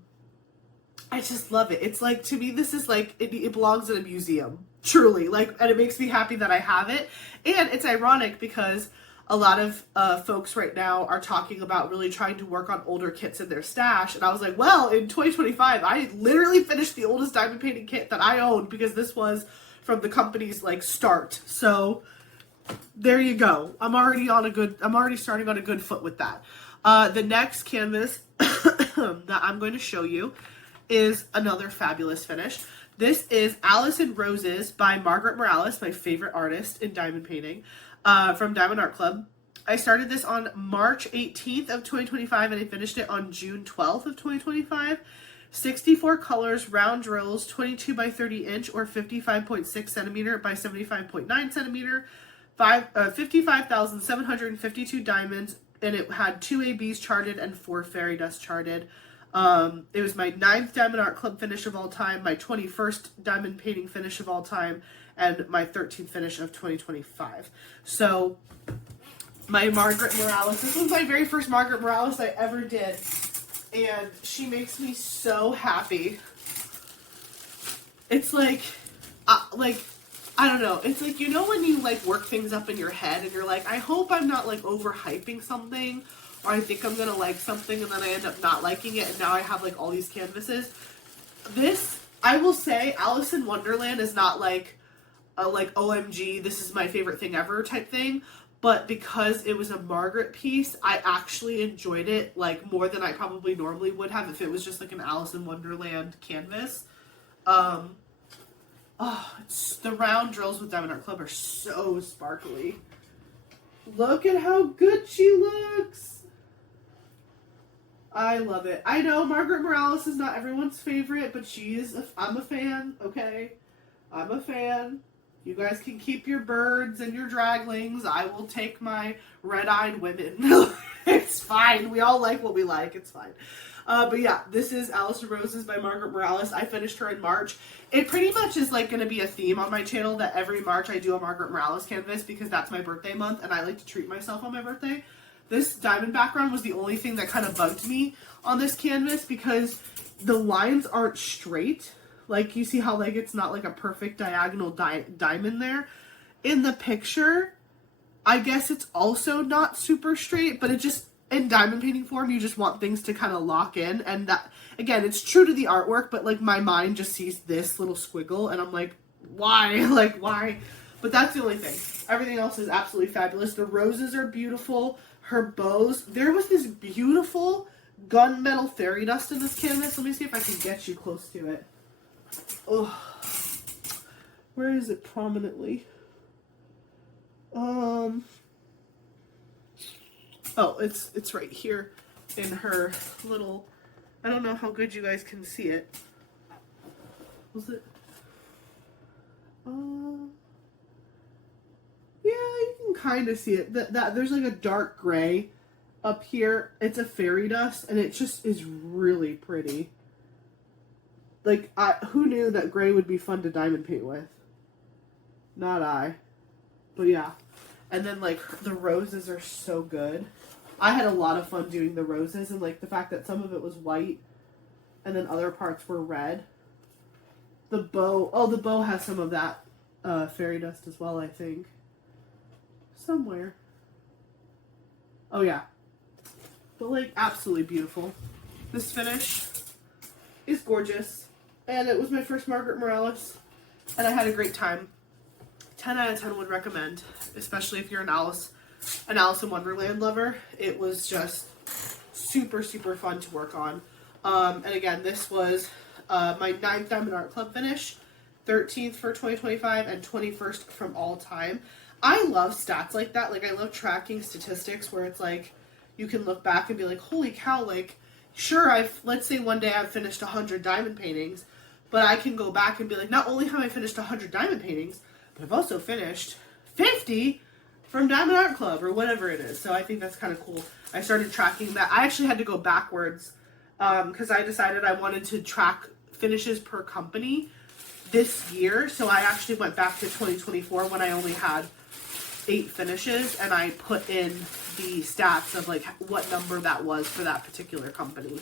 just love it. It's like, to me, this is like, it belongs in a museum. Truly. Like, and it makes me happy that I have it. And it's ironic because a lot of folks right now are talking about really trying to work on older kits in their stash. And I was like, well, in 2025, I literally finished the oldest diamond painting kit that I owned, because this was from the company's, like, start. So there you go. I'm already starting on a good foot with that. The next canvas that I'm going to show you is another fabulous finish. This is Alice in Roses by Margaret Morales, my favorite artist in diamond painting, from Diamond Art Club. I started this on March 18th of 2025, and I finished it on June 12th of 2025. 64 colors, round drills, 22 by 30 inch or 55.6 centimeter by 75.9 centimeter, 55,752 diamonds, and it had 2 ABs charted and 4 fairy dust charted. It was my 9th Diamond Art Club finish of all time, my 21st diamond painting finish of all time, and my 13th finish of 2025. So, my Margaret Morales, this was my very first Margaret Morales I ever did, and she makes me so happy. It's like, I don't know, it's like, you know when you, like, work things up in your head, and you're like, I hope I'm not, like, overhyping something, or I think I'm gonna like something and then I end up not liking it, and now I have, like, all these canvases. This, I will say, Alice in Wonderland is not like a, like, OMG, this is my favorite thing ever type thing, but because it was a Margaret piece, I actually enjoyed it, like, more than I probably normally would have if it was just, like, an Alice in Wonderland canvas. The round drills with Diamond Art Club are so sparkly. Look at how good she looks. I love it. I know Margaret Morales is not everyone's favorite, but I'm a fan, okay? I'm a fan. You guys can keep your birds and your draglings. I will take my red-eyed women. It's fine. We all like what we like. It's fine. But yeah, this is Alice in Roses by Margaret Morales. I finished her in March. It pretty much is, like, going to be a theme on my channel that every March I do a Margaret Morales canvas, because that's my birthday month, and I like to treat myself on my birthday. This diamond background was the only thing that kind of bugged me on this canvas, because the lines aren't straight. Like, you see how, like, it's not, like, a perfect diagonal diamond there. In the picture, I guess it's also not super straight, but it just, in diamond painting form, you just want things to kind of lock in. And that, again, it's true to the artwork, but, like, my mind just sees this little squiggle, and I'm like, why? Like, why? But that's the only thing. Everything else is absolutely fabulous. The roses are beautiful. Her bows. There was this beautiful gunmetal fairy dust in this canvas. Let me see if I can get you close to it. Oh, where is it prominently? Oh, it's right here in her little, I don't know how good you guys can see it. Was it? Yeah, you can kind of see it. That there's, like, a dark gray up here. It's a fairy dust, and it just is really pretty. Like, who knew that gray would be fun to diamond paint with? Not I. But yeah. And then like the roses are so good. I had a lot of fun doing the roses, and like the fact that some of it was white and then other parts were red. The bow has some of that fairy dust as well, I think. Somewhere. Oh yeah. But like absolutely beautiful. This finish is gorgeous. And it was my first Margaret Morales. And I had a great time. 10 out of 10 would recommend. Especially if you're an Alice in Wonderland lover. It was just super, super fun to work on. And again, this was my 9th Diamond Art Club finish. 13th for 2025 and 21st from all time. I love stats like that. Like, I love tracking statistics where it's like, you can look back and be like, holy cow, like, sure, let's say one day I've finished 100 diamond paintings, but I can go back and be like, not only have I finished 100 diamond paintings, but I've also finished 50 from Diamond Art Club or whatever it is. So I think that's kind of cool. I started tracking that. I actually had to go backwards because I decided I wanted to track finishes per company this year. So I actually went back to 2024 when I only had 8 finishes, and I put in the stats of like what number that was for that particular company.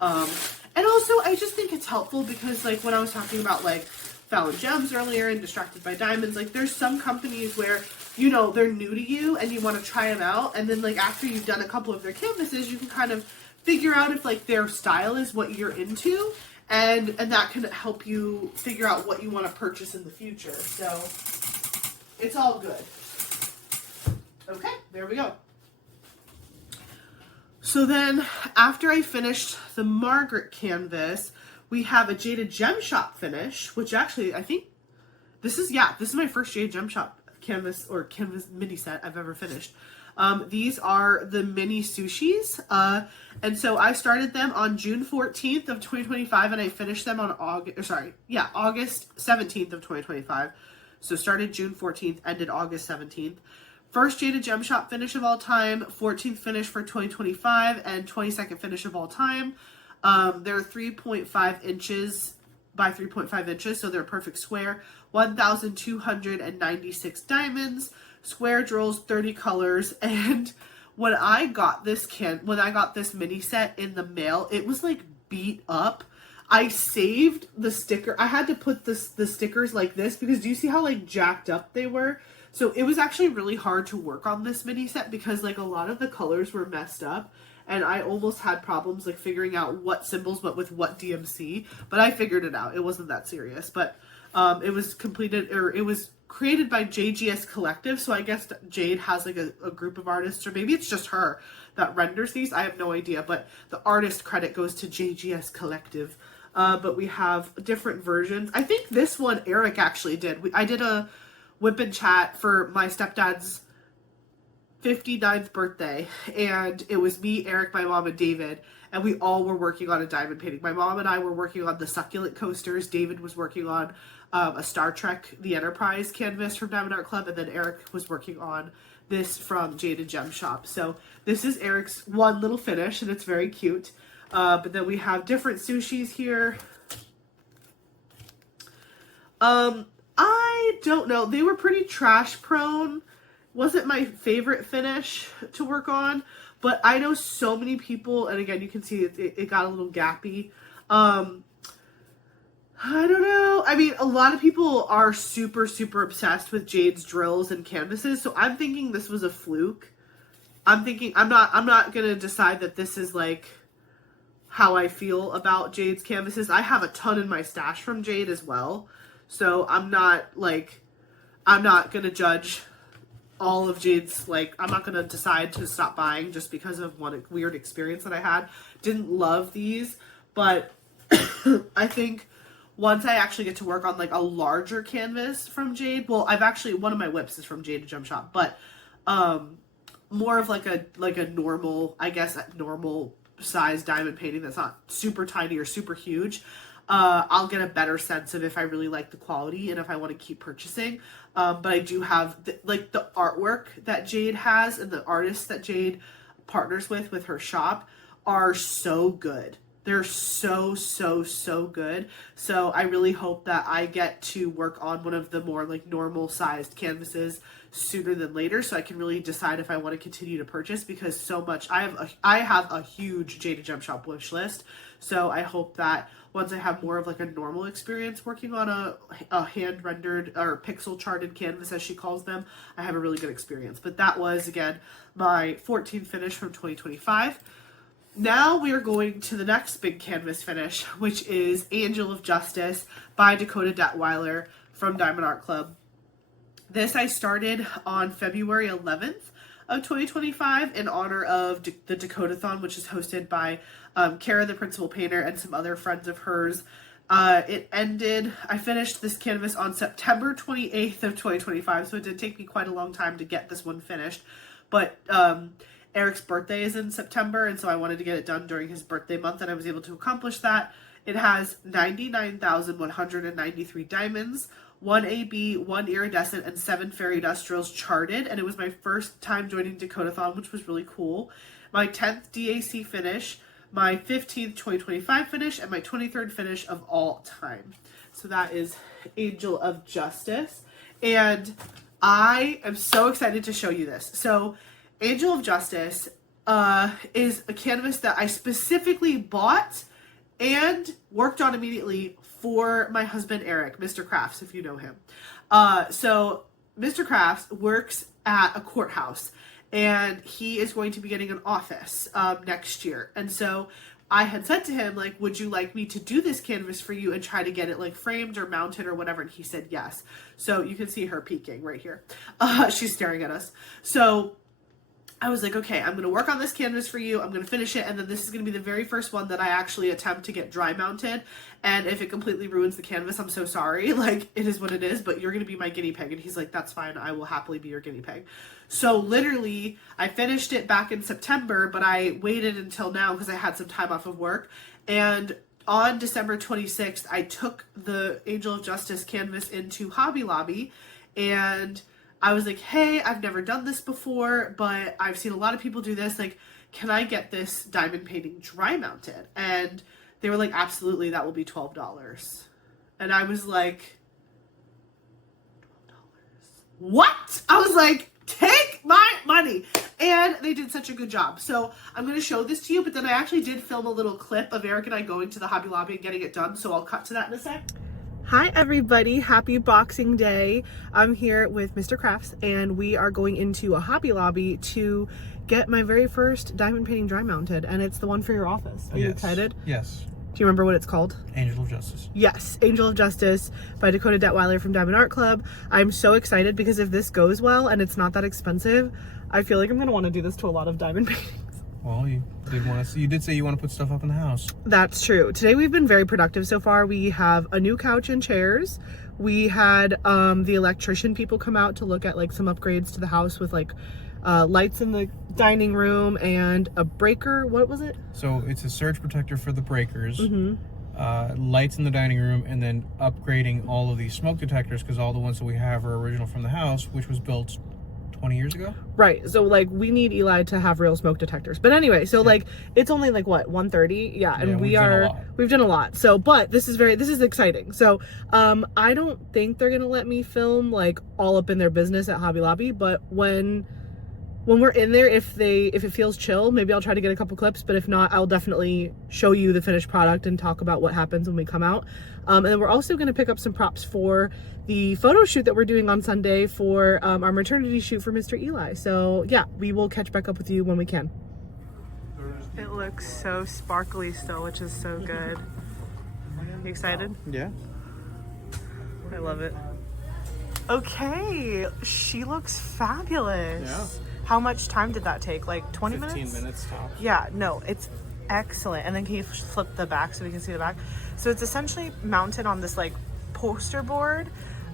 And also I just think it's helpful because like when I was talking about like Fallon Gems earlier and Distracted by Diamonds, like there's some companies where, you know, they're new to you and you want to try them out, and then like after you've done a couple of their canvases, you can kind of figure out if like their style is what you're into, and that can help you figure out what you want to purchase in the future. So it's all good. Okay, there we go. So then, after I finished the Margaret canvas, we have a Jaded Gem Shop finish, which actually, I think, this is my first Jaded Gem Shop canvas mini set I've ever finished. These are the mini sushis, and so I started them on June 14th of 2025, and I finished them on August 17th of 2025. So started June 14th, ended August 17th. First Jaded Gem Shop finish of all time, 14th finish for 2025, and 22nd finish of all time. They're 3.5 inches by 3.5 inches, so they're a perfect square. 1,296 diamonds, square drills, 30 colors, and when I got this mini set in the mail, it was like beat up. I saved the sticker. I had to put the stickers like this because do you see how like jacked up they were? So it was actually really hard to work on this mini set because like a lot of the colors were messed up, and I almost had problems like figuring out what symbols went with what DMC, but I figured it out. It wasn't that serious, but it was created by JGS Collective. So I guess Jade has like a group of artists, or maybe it's just her that renders these. I have no idea, but the artist credit goes to JGS Collective. But we have different versions. I think this one Eric actually did. I did a whip and chat for my stepdad's 59th birthday, and it was me, Eric, my mom, and David, and we all were working on a diamond painting. My mom and I were working on the succulent coasters. David was working on a Star Trek The Enterprise canvas from Diamond Art Club, and then Eric was working on this from Jaded Gem Shop. So this is Eric's one little finish, and it's very cute. But then we have different sushis here. I don't know. They were pretty trash prone. Wasn't my favorite finish to work on, but I know so many people, and again, you can see it got a little gappy. I don't know. I mean, a lot of people are super, super obsessed with Jade's drills and canvases, so I'm thinking this was a fluke. I'm not gonna decide that this is like how I feel about Jade's canvases. I have a ton in my stash from Jade as well, so I'm not gonna judge all of Jade's, like, I'm not gonna decide to stop buying just because of one weird experience that I had. Didn't love these, but I think once I actually get to work on like a larger canvas from Jade, well, one of my whips is from Jaded Gem Shop, but more of like a normal, I guess, normal size diamond painting that's not super tiny or super huge, I'll get a better sense of if I really like the quality and if I want to keep purchasing. But I do have the artwork that Jade has and the artists that Jade partners with her shop are so good. They're so good. So I really hope that I get to work on one of the more like normal sized canvases sooner than later, so I can really decide if I want to continue to purchase, because so much I have a huge Jaded Gem Shop wish list. So I hope that once I have more of like a normal experience working on a hand rendered or pixel charted canvas, as she calls them, I have a really good experience. But that was, again, my 14th finish from 2025. Now we are going to the next big canvas finish, which is Angel of Justice by Dakota Detweiler from Diamond Art Club. This I started on February 11th of 2025 in honor of the Dakota-thon, which is hosted by Kara, the principal painter, and some other friends of hers. I finished this canvas on September 28th of 2025, so it did take me quite a long time to get this one finished. But Eric's birthday is in September, and so I wanted to get it done during his birthday month, and I was able to accomplish that. It has 99,193 diamonds, 1 AB, 1 iridescent, and 7 fairy industrials charted, and it was my first time joining Dakota-thon, which was really cool. My 10th DAC finish, my 15th 2025 finish, and my 23rd finish of all time. So that is Angel of Justice, and I am so excited to show you this. So Angel of Justice is a canvas that I specifically bought and worked on immediately for my husband Eric, Mr. Crafts, if you know him. So Mr. Crafts works at a courthouse, and he is going to be getting an office next year. And so I had said to him, like, would you like me to do this canvas for you and try to get it like framed or mounted or whatever? And he said yes. So you can see her peeking right here. She's staring at us. So I was like, okay, I'm going to work on this canvas for you. I'm going to finish it. And then this is going to be the very first one that I actually attempt to get dry mounted. And if it completely ruins the canvas, I'm so sorry. Like, it is what it is, but you're going to be my guinea pig. And he's like, that's fine. I will happily be your guinea pig. So literally, I finished it back in September, but I waited until now because I had some time off of work. And on December 26th, I took the Angel of Justice canvas into Hobby Lobby, and I was like, hey, I've never done this before, but I've seen a lot of people do this. Like, can I get this diamond painting dry mounted? And they were like, absolutely, that will be $12. And I was like, $12? What? I was like, take my money. And they did such a good job. So I'm going to show this to you, but then I actually did film a little clip of Eric and I going to the Hobby Lobby and getting it done. So I'll cut to that in a sec. Hi everybody, happy Boxing Day. I'm here with Mr. Crafts, and we are going into a Hobby Lobby to get my very first diamond painting dry mounted, and it's the one for your office. Are you excited? Yes. Do you remember what it's called? Angel of Justice. Yes, Angel of Justice by Dakota Detweiler from Diamond Art Club. I'm so excited because if this goes well and it's not that expensive, I feel like I'm going to want to do this to a lot of diamond paintings. Well, you did say you want to put stuff up in the house. That's true. Today we've been very productive so far. We have a new couch and chairs. We had the electrician people come out to look at like some upgrades to the house with like lights in the dining room and a breaker. What was it? So it's a surge protector for the breakers, lights in the dining room, and then upgrading all of these smoke detectors, because all the ones that we have are original from the house, which was built 20 years ago. Right. So like we need Eli to have real smoke detectors. But anyway, so like it's only like what, 1:30? Yeah, and we've done a lot. So but this is exciting. So I don't think they're gonna let me film like all up in their business at Hobby Lobby, but when we're in there, if it feels chill, maybe I'll try to get a couple clips, but if not, I'll definitely show you the finished product and talk about what happens when we come out. And then we're also going to pick up some props for the photo shoot that we're doing on Sunday for our maternity shoot for Mr. Eli. So yeah, we will catch back up with you when we can. It looks so sparkly still, which is so good. You excited? Yeah. I love it. Okay, she looks fabulous. Yeah. How much time did that take? Like 20 minutes? 15 minutes tops. Yeah, no, it's excellent. And then can you flip the back so we can see the back? So it's essentially mounted on this like poster board,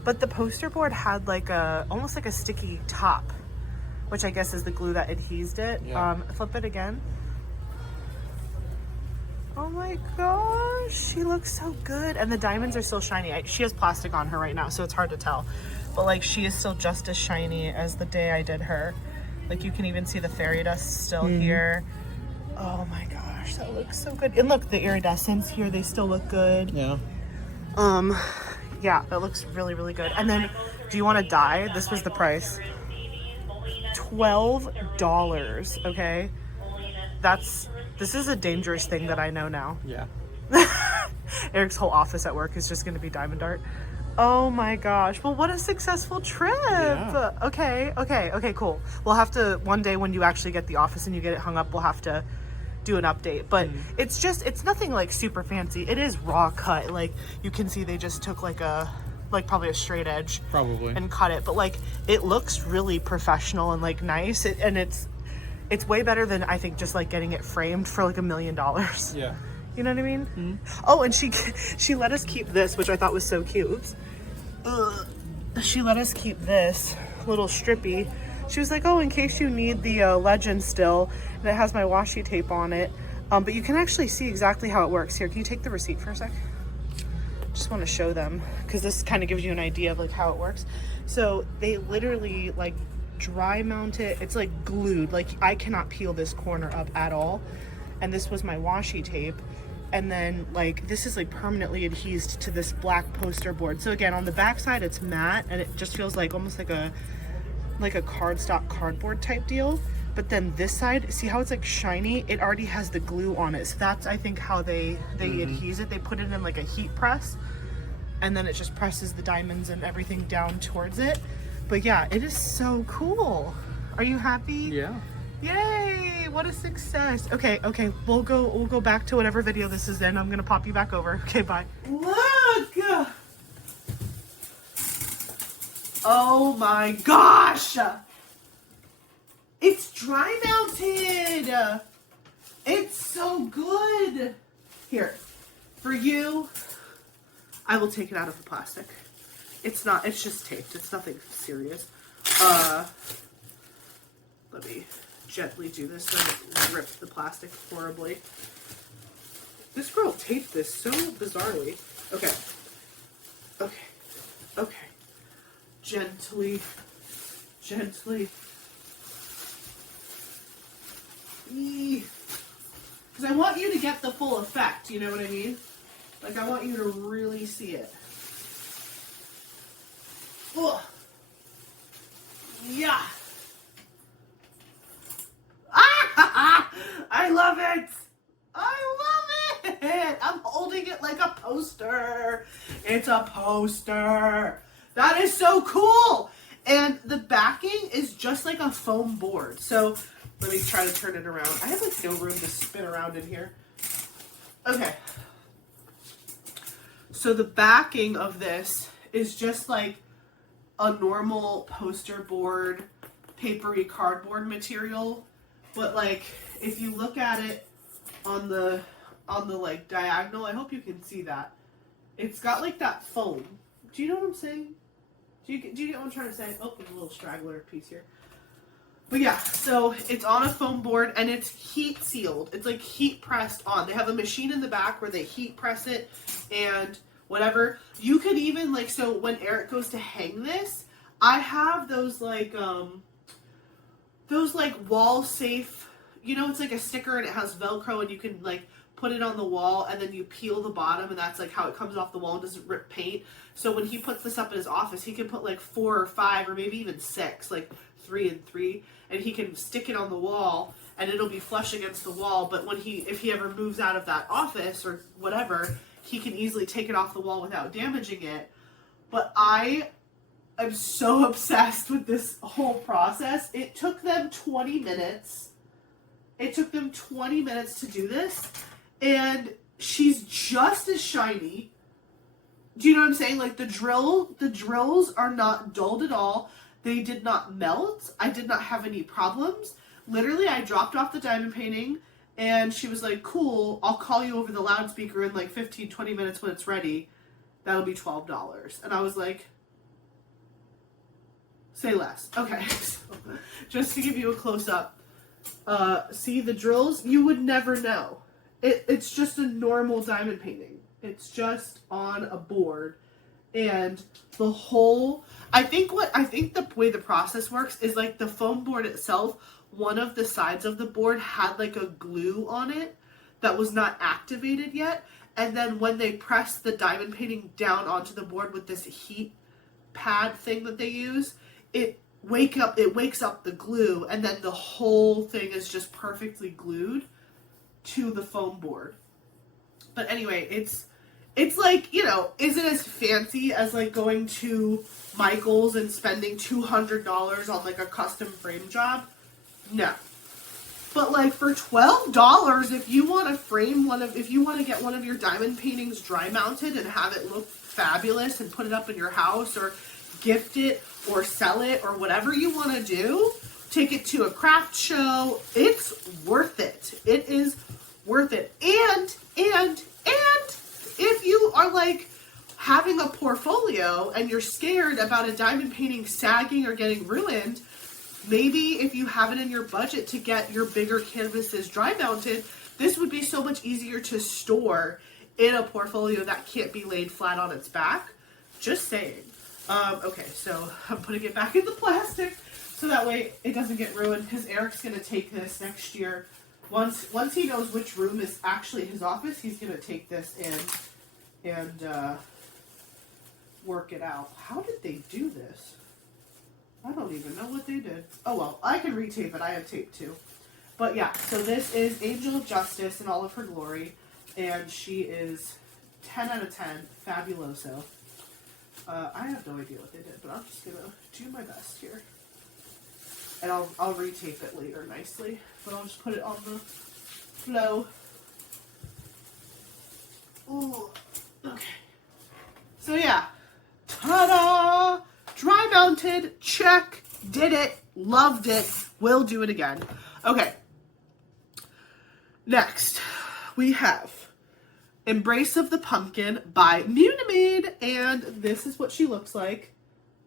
but the poster board had like almost like a sticky top, which I guess is the glue that adhesed it. Yeah. Flip it again. Oh my gosh, she looks so good. And the diamonds are still shiny. She has plastic on her right now, so it's hard to tell. But like she is still just as shiny as the day I did her. Like you can even see the fairy dust still here. Oh my gosh. gosh, that looks so good. And look, the iridescents here, they still look good. Yeah. Yeah, that looks really, really good. And then, do you want to dye? This was the price. $12, okay? This is a dangerous thing that I know now. Yeah. Eric's whole office at work is just going to be diamond art. Oh my gosh. Well, what a successful trip. Yeah. Okay, cool. We'll have to, one day when you actually get the office and you get it hung up, we'll have to do an update. But it's nothing like super fancy. It is raw cut. Like, you can see they just took like probably a straight edge. Probably. And cut it. But like, it looks really professional and like nice. It's way better than, I think, just like getting it framed for like $1 million. Yeah. You know what I mean? Oh, and she let us keep this, which I thought was so cute. Oops. She let us keep this little strippy. She was like, oh, in case you need the legend still, and it has my washi tape on it. But you can actually see exactly how it works. Here, can you take the receipt for a sec? Just want to show them, because this kind of gives you an idea of like how it works. So they literally like dry mount it. It's like glued. Like, I cannot peel this corner up at all. And this was my washi tape. And then like, this is like permanently adhesed to this black poster board. So again, on the back side, it's matte, and it just feels like almost like a cardstock cardboard type deal. But then this side, see how it's like shiny? It already has the glue on it. So that's, I think, how they adhese it. They put it in like a heat press, and then it just presses the diamonds and everything down towards it. But yeah, it is so cool. Are you happy? Yeah. Yay! What a success. Okay, we'll go back to whatever video this is in. I'm gonna pop you back over. Okay, bye. Look! Oh my gosh! It's dry mounted! It's so good! Here, for you, I will take it out of the plastic. It's just taped. It's nothing serious. Let me gently do this so it ripped the plastic horribly. This girl taped this so bizarrely. Okay. Gently. Because I want you to get the full effect, you know what I mean? Like, I want you to really see it. Ugh. Yeah. I love it. I'm holding it like a poster. It's a poster. That is so cool. And the backing is just like a foam board. So let me try to turn it around. I have like no room to spin around in here. Okay. So the backing of this is just like a normal poster board, papery cardboard material. But like, if you look at it on the like diagonal, I hope you can see that. It's got like that foam. Do you know what I'm saying? Do you get what I'm trying to say? Oh, there's a little straggler piece here. But yeah, so it's on a foam board and it's heat sealed. It's like heat pressed on. They have a machine in the back where they heat press it and whatever. You could even like, so when Eric goes to hang this, I have those like wall safe, you know, it's like a sticker and it has Velcro and you can like put it on the wall and then you peel the bottom and that's like how it comes off the wall and doesn't rip paint. So when he puts this up in his office, he can put like 4 or 5 or maybe even 6, like 3 and 3, and he can stick it on the wall and it'll be flush against the wall. But when if he ever moves out of that office or whatever, he can easily take it off the wall without damaging it. But I'm so obsessed with this whole process. It took them 20 minutes. It took them 20 minutes to do this. And she's just as shiny. Do you know what I'm saying? Like the drills are not dulled at all. They did not melt. I did not have any problems. Literally, I dropped off the diamond painting and she was like, cool, I'll call you over the loudspeaker in like 15, 20 minutes when it's ready. That'll be $12. And I was like, say less. Okay, so just to give you a close-up. See the drills? You would never know. It's just a normal diamond painting. It's just on a board. And the whole, I think the way the process works is like the foam board itself, one of the sides of the board had like a glue on it that was not activated yet. And then when they press the diamond painting down onto the board with this heat pad thing that they use, it wakes up the glue, and then the whole thing is just perfectly glued to the foam board. But anyway, it's like, you know, isn't as fancy as like going to Michael's and spending $200 on like a custom frame job. No. But like for $12, if you want to if you want to get one of your diamond paintings dry mounted and have it look fabulous and put it up in your house or gift it or sell it or whatever you want to do, take it to a craft show, it's worth it. It is worth it. And if you are like having a portfolio and you're scared about a diamond painting sagging or getting ruined, maybe if you have it in your budget to get your bigger canvases dry mounted, this would be so much easier to store in a portfolio that can't be laid flat on its back. Just saying. Okay, so I'm putting it back in the plastic so that way it doesn't get ruined, because Eric's going to take this next year. Once he knows which room is actually his office, he's going to take this in and work it out. How did they do this? I don't even know what they did. Oh well, I can retape it. I have tape too. But yeah, so this is Angel of Justice in all of her glory, and she is 10 out of 10, fabuloso. I have no idea what they did, but I'm just gonna do my best here. And I'll retape it later nicely, but I'll just put it on the flow. Ooh, okay. So yeah, ta-da! Dry mounted, check, did it, loved it, will do it again. Okay. Next, we have Embrace of the Pumpkin by Munimade, and this is what she looks like.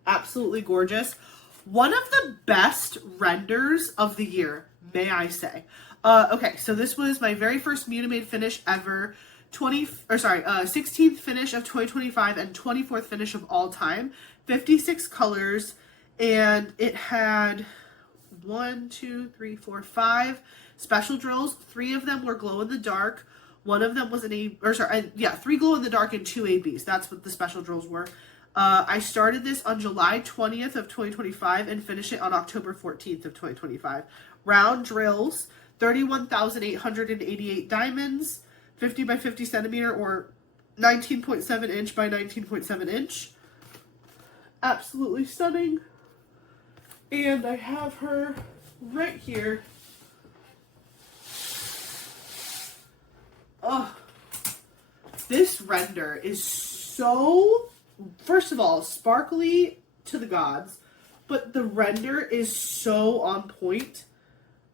Absolutely gorgeous. One of the best renders of the year, may I say. Okay, so this was my very first Munimade finish ever. 16th finish of 2025 and 24th finish of all time. 56 colors, and it had 5 special drills. 3 of them were glow in the dark. One of them was 3 glow in the dark and 2 ABs. That's what the special drills were. I started this on July 20th of 2025 and finished it on October 14th of 2025. Round drills, 31,888 diamonds, 50 by 50 centimeter or 19.7 inch by 19.7 inch. Absolutely stunning. And I have her right here. Oh, this render is so, first of all, sparkly to the gods, but the render is so on point.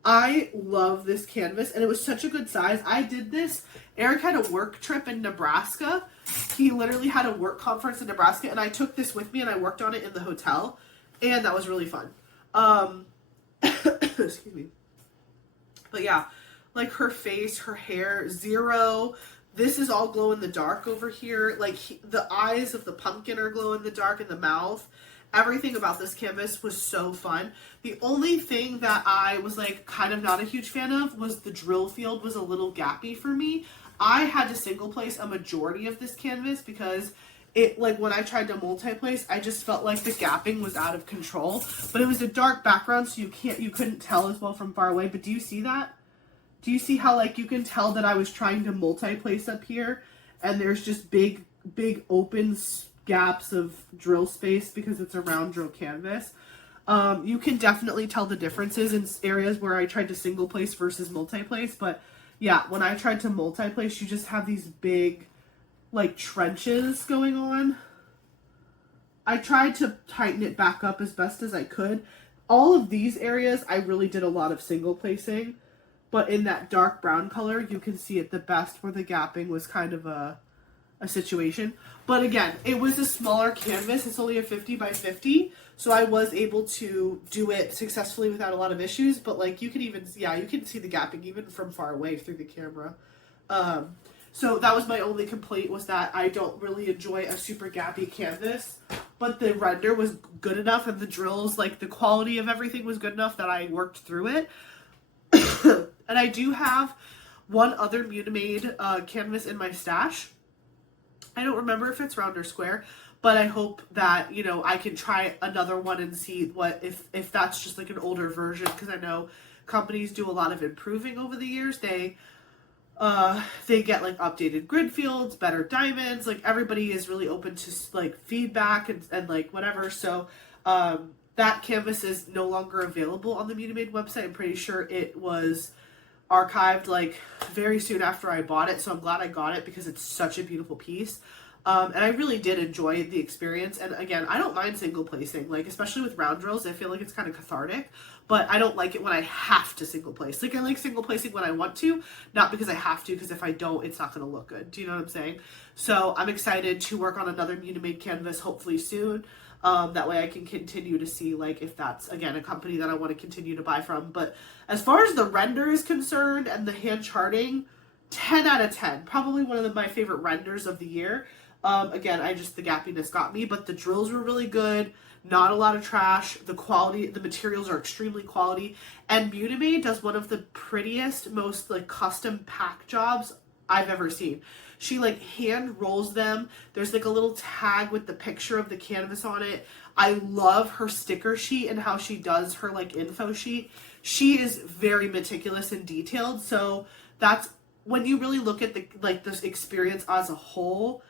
I love this canvas, and it was such a good size. I did this. Eric had a work trip in Nebraska. He literally had a work conference in Nebraska, and I took this with me, and I worked on it in the hotel, and that was really fun. Excuse me. But yeah, like her face, her hair, zero. This is all glow in the dark over here. Like the eyes of the pumpkin are glow in the dark, and the mouth. Everything about this canvas was so fun. The only thing that I was like kind of not a huge fan of was the drill field was a little gappy for me. I had to single place a majority of this canvas because it, like when I tried to multi-place, I just felt like the gapping was out of control. But it was a dark background, so you couldn't tell as well from far away. But do you see that? Do you see how like you can tell that I was trying to multi-place up here and there's just big open gaps of drill space because it's a round drill canvas? You can definitely tell the differences in areas where I tried to single place versus multi-place. But yeah, when I tried to multi-place, you just have these big like trenches going on. I tried to tighten it back up as best as I could. All of these areas, I really did a lot of single placing. But in that dark brown color, you can see it the best where the gapping was kind of a situation. But again, it was a smaller canvas. It's only a 50 by 50. So I was able to do it successfully without a lot of issues. But like you can even, yeah, you can see the gapping even from far away through the camera. So that was my only complaint, was that I don't really enjoy a super gappy canvas. But the render was good enough, and the drills, like the quality of everything was good enough that I worked through it. And I do have one other Munimade canvas in my stash. I don't remember if it's round or square, but I hope that, you know, I can try another one and see what, if that's just like an older version, because I know companies do a lot of improving over the years. They get like updated grid fields, better diamonds, like everybody is really open to like feedback and like whatever. So that canvas is no longer available on the Munimade website. I'm pretty sure it was archived like very soon after I bought it, so I'm glad I got it because it's such a beautiful piece. And I really did enjoy the experience. And again, I don't mind single placing, like especially with round drills. I feel like it's kind of cathartic, but I don't like it when I have to single place. Like I like single placing when I want to, not because I have to, because if I don't, it's not going to look good. Do you know what I'm saying? So I'm excited to work on another Munimade canvas hopefully soon. That way I can continue to see like if that's again a company that I want to continue to buy from. But as far as the render is concerned and the hand charting, 10 out of 10. Probably one of my favorite renders of the year. Again, the gappiness got me, but the drills were really good. Not a lot of trash. The quality, the materials are extremely quality. And Munimade does one of the prettiest, most like custom pack jobs I've ever seen. She like hand rolls them. There's like a little tag with the picture of the canvas on it. I love her sticker sheet and how she does her like info sheet. She is very meticulous and detailed. So that's when you really look at the like this experience as a whole.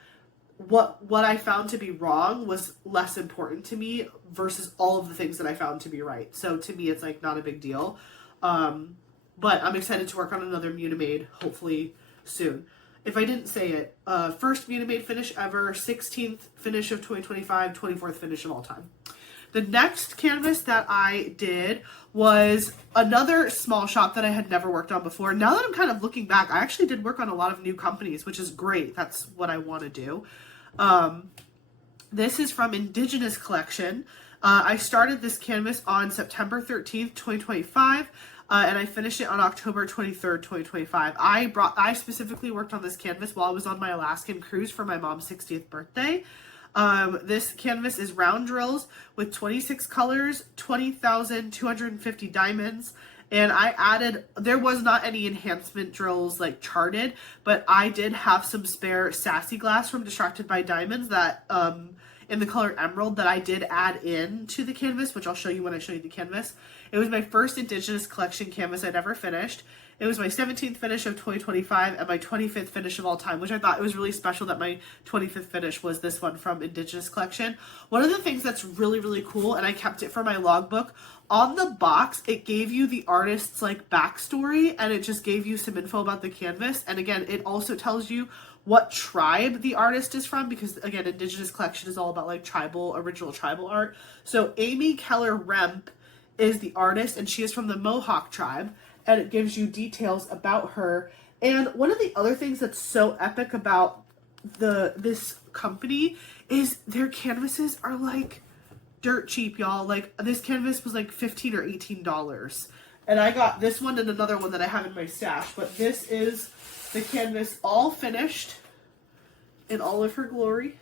What I found to be wrong was less important to me versus all of the things that I found to be right. So to me, it's like not a big deal. But I'm excited to work on another Munimade hopefully soon. If I didn't say it, first Munimade finish ever, 16th finish of 2025, 24th finish of all time. The next canvas that I did was another small shop that I had never worked on before. Now that I'm kind of looking back, I actually did work on a lot of new companies, which is great. That's what I want to do. This is from Indigenous Collection. I started this canvas on September 13th, 2025. And I finished it on October 23rd, 2025. I specifically worked on this canvas while I was on my Alaskan cruise for my mom's 60th birthday. This canvas is round drills with 26 colors, 20,250 diamonds. And I added, there was not any enhancement drills like charted, but I did have some spare sassy glass from Distracted by Diamonds that, in the color emerald that I did add in to the canvas, which I'll show you when I show you the canvas. It was my first Indigenous Collection canvas I'd ever finished. It was my 17th finish of 2025 and my 25th finish of all time, which I thought it was really special that my 25th finish was this one from Indigenous Collection. One of the things that's really, really cool, and I kept it for my logbook, on the box, it gave you the artist's like backstory and it just gave you some info about the canvas. And again, it also tells you what tribe the artist is from, because again, Indigenous Collection is all about like original tribal art. So Amy Keller Remp is the artist and she is from the Mohawk tribe, and it gives you details about her. And one of the other things that's so epic about this company is their canvases are like dirt cheap, y'all. Like this canvas was like $15 or $18. And I got this one and another one that I have in my stash, but this is the canvas all finished in all of her glory.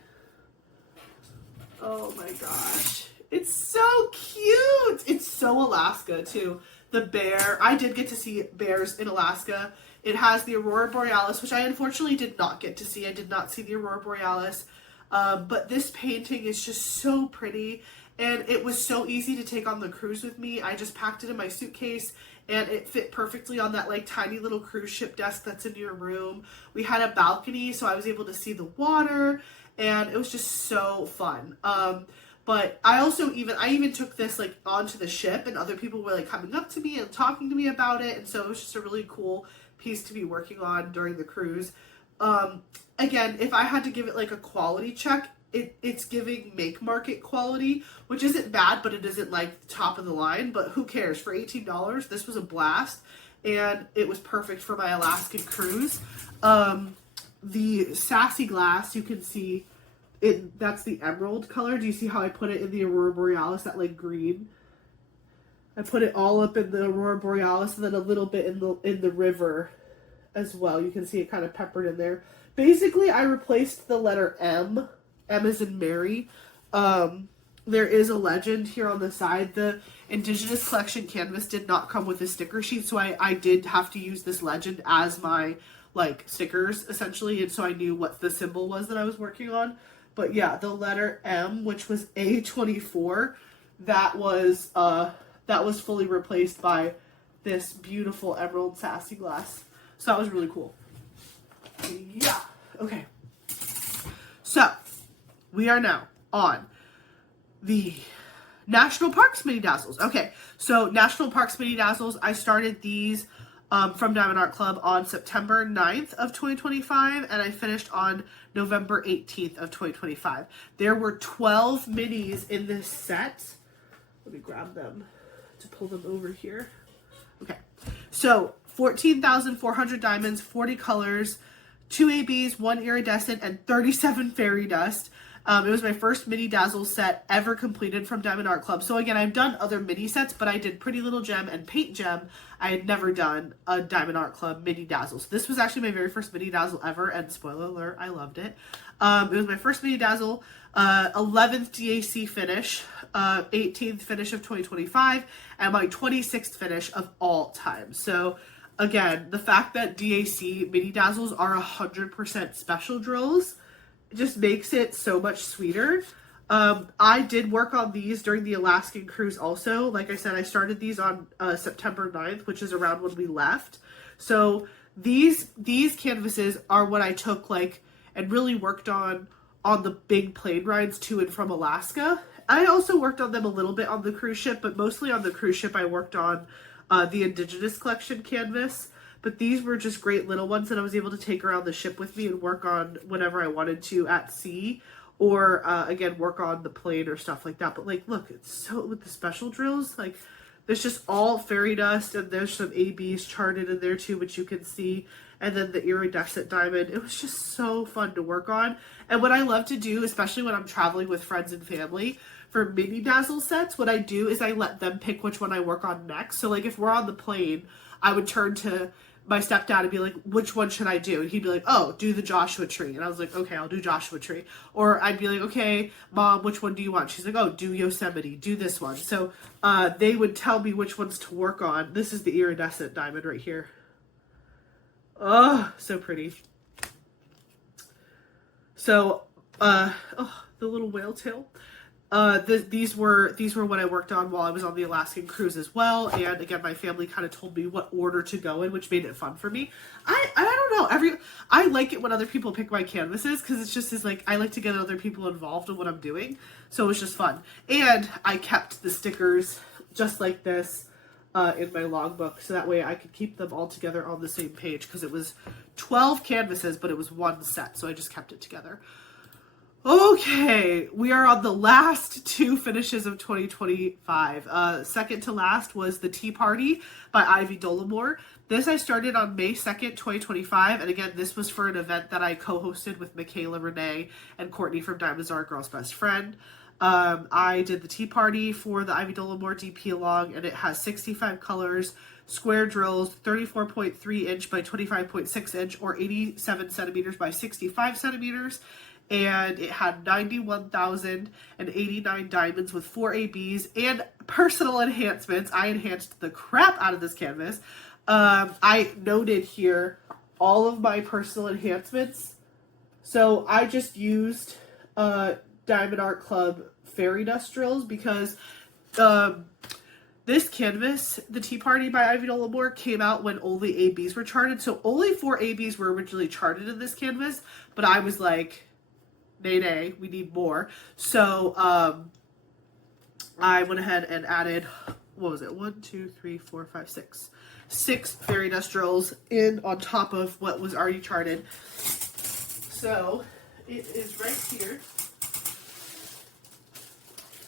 Oh my gosh. It's so cute. It's so Alaska too. The bear, I did get to see bears in Alaska. It has the Aurora Borealis, which I unfortunately did not get to see. I did not see the Aurora Borealis. But this painting is just so pretty. And it was so easy to take on the cruise with me. I just packed it in my suitcase and it fit perfectly on that like tiny little cruise ship desk that's in your room. We had a balcony, so I was able to see the water and it was just so fun. But I even took this like onto the ship and other people were like coming up to me and talking to me about it. And so it was just a really cool piece to be working on during the cruise. Again, if I had to give it like a quality check, it's giving make market quality, which isn't bad, but it isn't like top of the line. But who cares? For $18, this was a blast, and it was perfect for my Alaskan cruise. The sassy glass, you can see it. That's the emerald color. Do you see how I put it in the Aurora Borealis? That like green. I put it all up in the Aurora Borealis, and then a little bit in the river as well. You can see it kind of peppered in there. Basically, I replaced the letter M. M as in Mary, there is a legend here on the side. The Indigenous Collection canvas did not come with a sticker sheet, so I did have to use this legend as my like stickers essentially, and so I knew what the symbol was that I was working on. But yeah, the letter M, which was A24, that was fully replaced by this beautiful emerald sassy glass. So that was really cool. Yeah. Okay. So we are now on the National Parks Mini Dazzles. Okay, so National Parks Mini Dazzles, I started these from Diamond Art Club on September 9th of 2025, and I finished on November 18th of 2025. There were 12 minis in this set. Let me grab them to pull them over here. Okay, so 14,400 diamonds, 40 colors, 2 ABs, 1 iridescent, and 37 fairy dust. It was my first mini dazzle set ever completed from Diamond Art Club. So again, I've done other mini sets, but I did Pretty Little Gem and Paint Gem. I had never done a Diamond Art Club mini dazzle. So this was actually my very first mini dazzle ever, and spoiler alert, I loved it. It was my first mini dazzle, 11th DAC finish, 18th finish of 2025, and my 26th finish of all time. So again, the fact that DAC mini dazzles are 100% special drills just makes it so much sweeter. I did work on these during the Alaskan cruise also. Like I said, I started these on September 9th, which is around when we left. So these canvases are what I took like and really worked on the big plane rides to and from Alaska. I also worked on them a little bit on the cruise ship, but mostly on the cruise ship I worked on the Indigenous Collection canvas. But these were just great little ones that I was able to take around the ship with me and work on whenever I wanted to at sea, or again, work on the plane or stuff like that. But like, look, it's so, with the special drills, like there's just all fairy dust, and there's some ABs charted in there too, which you can see. And then the iridescent diamond. It was just so fun to work on. And what I love to do, especially when I'm traveling with friends and family, for mini dazzle sets, what I do is I let them pick which one I work on next. So like if we're on the plane, I would turn to my stepdad and be like, which one should I do? And he'd be like, oh, do the Joshua Tree. And I was like, okay, I'll do Joshua Tree. Or I'd be like, okay, Mom, which one do you want? She's like, oh, do Yosemite, do this one. So they would tell me which ones to work on. This is the iridescent diamond right here. Oh, so pretty. So, the little whale tail. These were what I worked on while I was on the Alaskan cruise as well. And again, my family kind of told me what order to go in, which made it fun for me. I don't know. I like it when other people pick my canvases, because it's just like, I like to get other people involved in what I'm doing. So it was just fun. And I kept the stickers just like this in my logbook, so that way I could keep them all together on the same page, because it was 12 canvases, but it was one set. So I just kept it together. Okay, we are on the last two finishes of 2025. Second to last was the Tea Party by Ivy Dollamore. This I started on May 2nd, 2025, and again, this was for an event that I co-hosted with Michaela, Renee, and Courtney from Diamonds Are a Girl's Best Friend. I did the Tea Party for the Ivy Dollamore DP Along, and it has 65 colors, square drills, 34.3 inch by 25.6 inch, or 87 centimeters by 65 centimeters. And it had 91,089 diamonds with 4 ABs and personal enhancements. I enhanced the crap out of this canvas. I noted here all of my personal enhancements. So I just used Diamond Art Club fairy dust drills, because this canvas, the Tea Party by Ivy Dollamore, came out when only ABs were charted. So only 4 ABs were originally charted in this canvas, but I was like, nay, we need more. So I went ahead and added, what was it? 1, 2, 3, 4, 5, 6. 6 fairy dust drills in on top of what was already charted. So it is right here.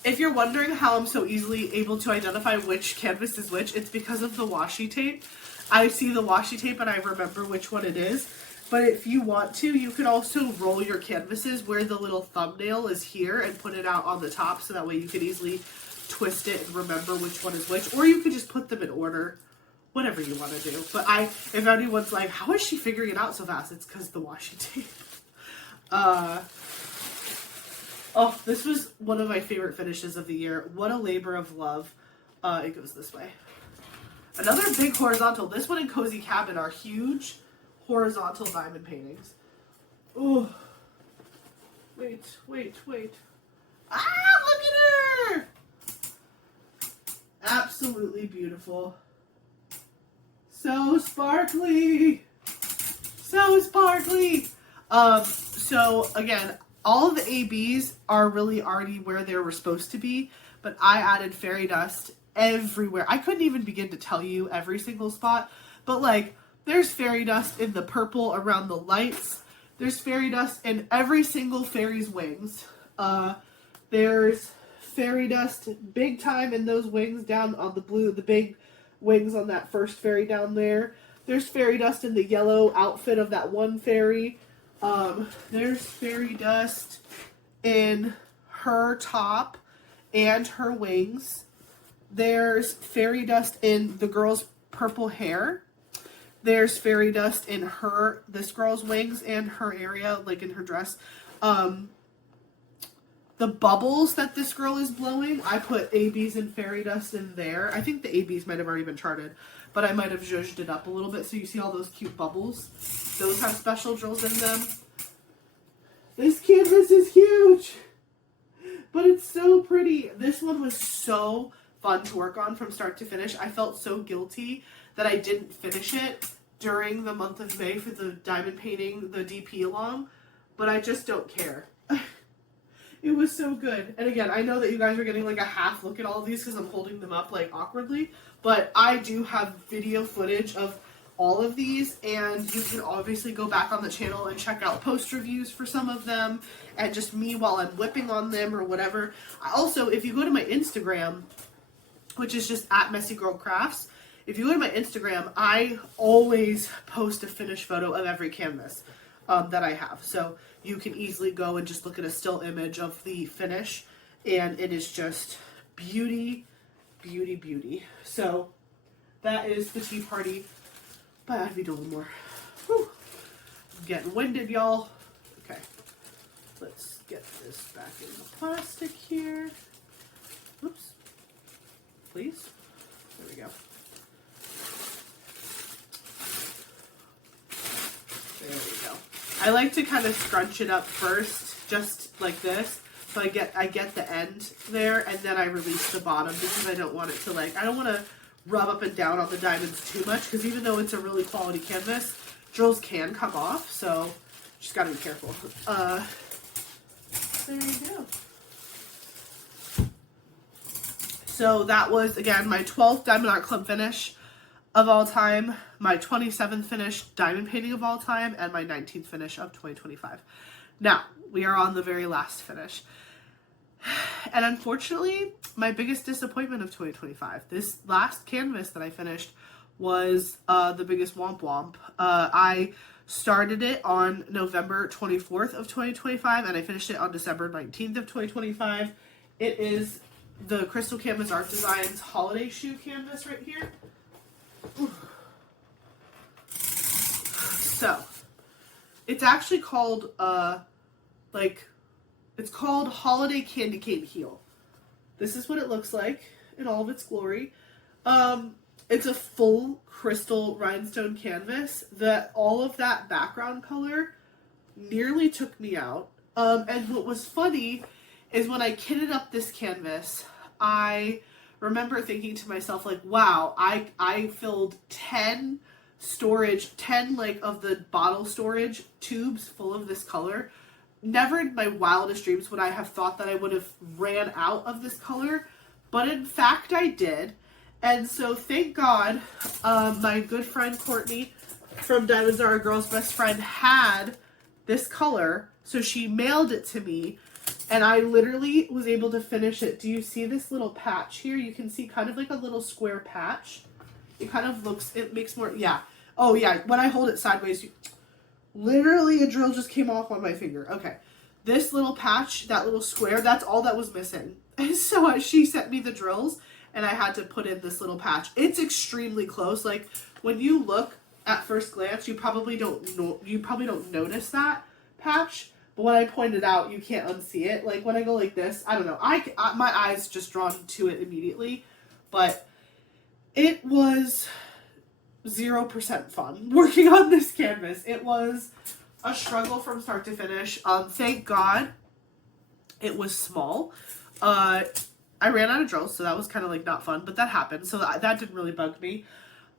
If you're wondering how I'm so easily able to identify which canvas is which, it's because of the washi tape. I see the washi tape and I remember which one it is. But if you want to, you can also roll your canvases where the little thumbnail is here and put it out on the top, so that way you can easily twist it and remember which one is which. Or you could just put them in order, whatever you want to do. But if anyone's like, how is she figuring it out so fast? It's because the washi tape. Oh, this was one of my favorite finishes of the year. What a labor of love. It goes this way. Another big horizontal. This one and Cozy Cabin are huge horizontal diamond paintings. Oh, wait. Ah, look at her! Absolutely beautiful. So sparkly. So sparkly. So again, all of the ABs are really already where they were supposed to be, but I added fairy dust everywhere. I couldn't even begin to tell you every single spot, but like there's fairy dust in the purple around the lights. There's fairy dust in every single fairy's wings. There's fairy dust big time in those wings down on the big wings on that first fairy down there. There's fairy dust in the yellow outfit of that one fairy. There's fairy dust in her top and her wings. There's fairy dust in the girl's purple hair. There's fairy dust in this girl's wings and her area, like in her dress. The bubbles that this girl is blowing, I put ABs and fairy dust in there. I think the ABs might have already been charted, but I might have zhuzhed it up a little bit so you see all those cute bubbles. Those have special drills in them. This canvas is huge, but it's so pretty. This one was so fun to work on from start to finish. I felt so guilty that I didn't finish it during the month of May for the diamond painting, the DP along, but I just don't care. It was so good. And again, I know that you guys are getting like a half look at all of these because I'm holding them up like awkwardly, but I do have video footage of all of these, and you can obviously go back on the channel and check out post reviews for some of them and just me while I'm whipping on them or whatever. Also, if you go to my Instagram, which is just at Messy Girl Crafts, if you go to my Instagram, I always post a finished photo of every canvas that I have. So you can easily go and just look at a still image of the finish, and it is just beauty, beauty, beauty. So that is the tea party by Ivy Dollamore. Whew. I'm getting winded, y'all. Okay, let's get this back in the plastic here. Oops. Please. There we go. There we go. I like to kind of scrunch it up first, just like this. So I get the end there, and then I release the bottom because I don't want it to I don't want to rub up and down on the diamonds too much, because even though it's a really quality canvas, drills can come off, so just gotta be careful. There you go. So that was, again, my 12th Diamond Art Club finish of all time, my 27th finish diamond painting of all time, and my 19th finish of 2025. Now, we are on the very last finish. And unfortunately, my biggest disappointment of 2025, this last canvas that I finished was the biggest womp womp. I started it on November 24th of 2025, and I finished it on December 19th of 2025. It is the Crystal Canvas Art Designs Holiday Shoe Canvas right here. So, it's actually called, it's called Holiday Candy Cane Heel. This is what it looks like in all of its glory. It's a full crystal rhinestone canvas that all of that background color nearly took me out. And what was funny is when I kitted up this canvas, I remember thinking to myself, like, wow, I filled 10 of the bottle storage tubes full of this color. Never in my wildest dreams would I have thought that I would have ran out of this color, but in fact I did. And so thank God, my good friend Courtney from Diamonds Are a Girl's Best Friend had this color, so she mailed it to me, and I literally was able to finish it. Do you see this little patch here? You can see kind of like a little square patch. It kind of looks, it makes more, yeah. Oh yeah, when I hold it sideways, literally a drill just came off on my finger. Okay, this little patch, that little square, that's all that was missing. And so she sent me the drills, and I had to put in this little patch. It's extremely close. Like, when you look at first glance, you probably don't notice that patch, But when I point it out, you can't unsee it. Like when I go like this, I don't know. My eyes just drawn to it immediately. But it was 0% fun working on this canvas. It was a struggle from start to finish. Thank God it was small. I ran out of drills, so that was kind of like not fun, but that happened. So that didn't really bug me.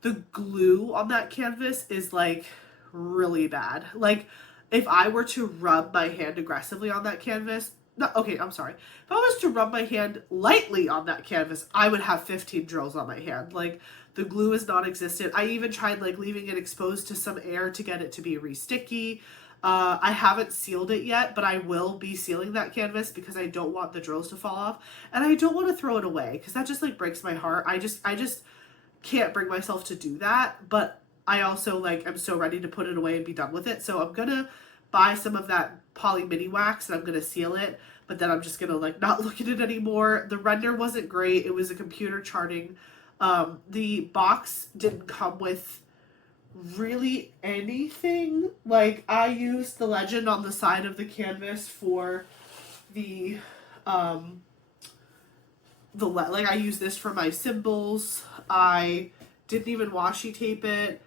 The glue on that canvas is like really bad. Like if I were to rub my hand aggressively on that canvas, I'm sorry. If I was to rub my hand lightly on that canvas, I would have 15 drills on my hand. Like the glue is non-existent. I even tried like leaving it exposed to some air to get it to be re-sticky. I haven't sealed it yet, but I will be sealing that canvas because I don't want the drills to fall off, and I don't want to throw it away because that just like breaks my heart. I just can't bring myself to do that, but I also like I'm so ready to put it away and be done with it. So I'm gonna buy some of that poly mini wax and I'm gonna seal it, but then I'm just gonna like not look at it anymore. The render wasn't great. It was a computer charting. The box didn't come with really anything. Like I used the legend on the side of the canvas for the like I used this for my symbols. I didn't even washi tape it.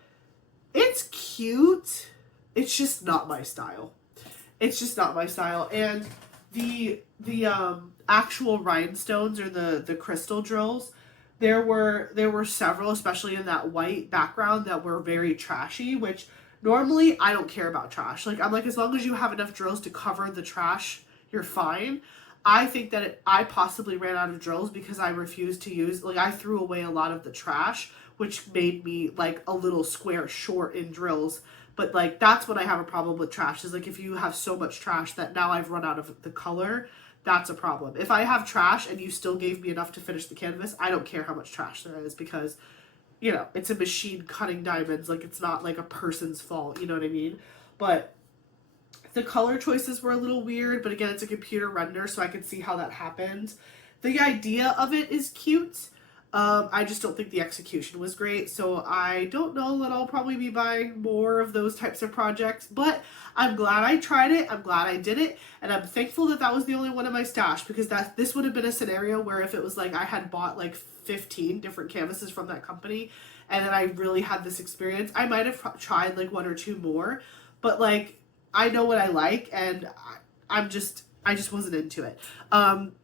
It's cute. It's just not my style. It's just not my style. And the actual rhinestones or the crystal drills, there were several, especially in that white background, that were very trashy, which normally I don't care about trash. Like I'm like, as long as you have enough drills to cover the trash, you're fine. I think that I possibly ran out of drills because I refused to use, like I threw away a lot of the trash, which made me like a little square short in drills. But like that's what I have a problem with trash, is like if you have so much trash that now I've run out of the color, that's a problem. If I have trash and you still gave me enough to finish the canvas, I don't care how much trash there is because, you know, it's a machine cutting diamonds. Like it's not like a person's fault, you know what I mean? But the color choices were a little weird, but again, it's a computer render, so I can see how that happens. The idea of it is cute. I just don't think the execution was great, so I don't know that I'll probably be buying more of those types of projects, but I'm glad I tried it, I'm glad I did it, and I'm thankful that that was the only one in my stash, because this would have been a scenario where if it was like I had bought like 15 different canvases from that company, and then I really had this experience, I might have tried like one or two more, but like, I know what I like, and I just wasn't into it.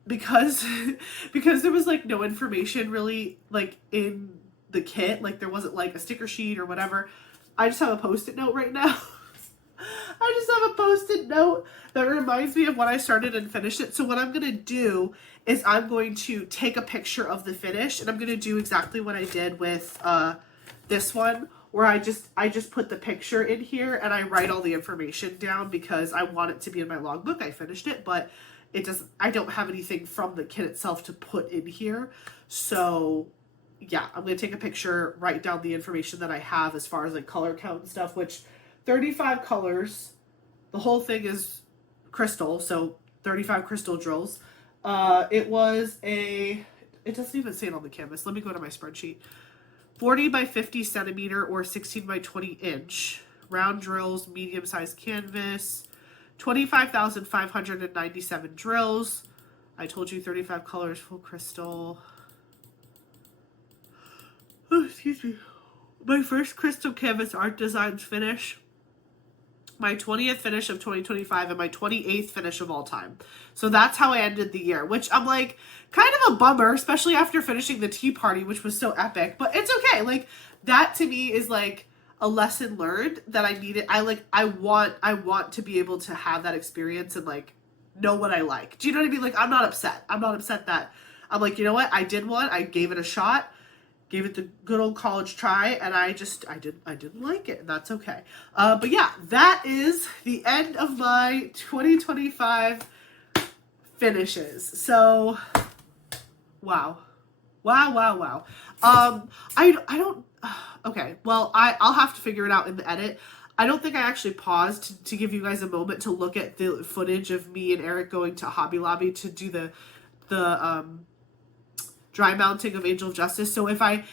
Because there was like no information really like in the kit, like there wasn't like a sticker sheet or whatever. I just have a Post-it note right now. I just have a Post-it note that reminds me of when I started and finished it. So what I'm going to do is I'm going to take a picture of the finish, and I'm going to do exactly what I did with this one, where I just put the picture in here and I write all the information down because I want it to be in my logbook. I finished it, but I don't have anything from the kit itself to put in here. So yeah, I'm going to take a picture, write down the information that I have as far as like color count and stuff, which 35 colors, the whole thing is crystal. So 35 crystal drills. It doesn't even say it on the canvas. Let me go to my spreadsheet. 40 by 50 centimeter or 16 by 20 inch. Round drills, medium-sized canvas. 25,597 drills. I told you 35 colors, full crystal. Oh, excuse me. My first crystal canvas art designs finish. My 20th finish of 2025 and my 28th finish of all time. So that's how I ended the year, which I'm like, kind of a bummer, especially after finishing the tea party, which was so epic, but it's okay. Like that to me is like a lesson learned that I needed. I want to be able to have that experience and like know what I like. Do you know what I mean? Like I'm not upset. I'm not upset that I'm like, you know what? I did one. I gave it a shot. Gave it the good old college try, and I didn't like it, and that's okay. But yeah, that is the end of my 2025 finishes. So, wow. I don't. Okay, well, I'll have to figure it out in the edit. I don't think I actually paused to give you guys a moment to look at the footage of me and Eric going to Hobby Lobby to do the dry mounting of Angel of Justice. So if I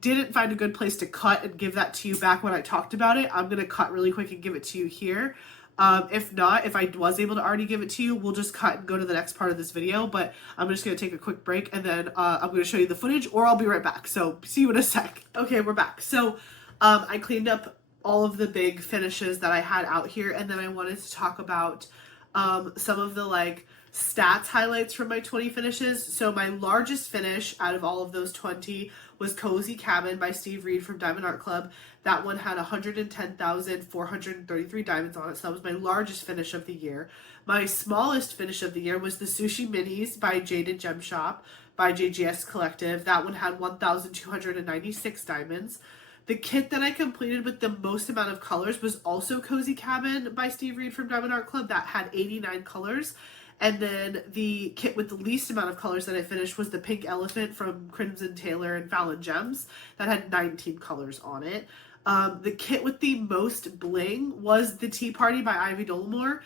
didn't find a good place to cut and give that to you back when I talked about it, I'm going to cut really quick and give it to you here. If not, if I was able to already give it to you, we'll just cut and go to the next part of this video, but I'm just going to take a quick break and then I'm going to show you the footage, or I'll be right back. So see you in a sec. Okay, we're back. So I cleaned up all of the big finishes that I had out here, and then I wanted to talk about some of the like stats highlights from my 20 finishes. So my largest finish out of all of those 20 was Cozy Cabin by Steve Reed from Diamond Art Club. That one had 110,433 diamonds on it, so that was my largest finish of the year. My smallest finish of the year was the Sushi Minis by Jaded Gem Shop by JGS Collective. That one had 1,296 diamonds. The kit that I completed with the most amount of colors was also Cozy Cabin by Steve Reed from Diamond Art Club. That had 89 colors. And then the kit with the least amount of colors that I finished was the Pink Elephant from Crimson Taylor and Fallon Gems. That had 19 colors on it. The kit with the most bling was the Tea Party by Ivy Dollamore.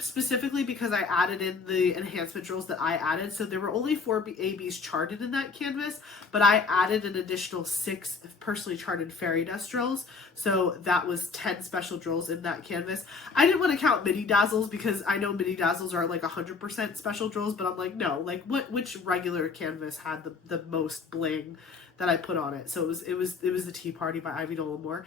Specifically because I added in the enhancement drills that I added. So there were only 4 ABs charted in that canvas, but I added an additional 6 personally charted fairy dust drills. So that was 10 special drills in that canvas. I didn't want to count mini dazzles because I know mini dazzles are like 100% special drills, but I'm like, no, like which regular canvas had the most bling that I put on it? So it was the Tea Party by Ivy Dollamore.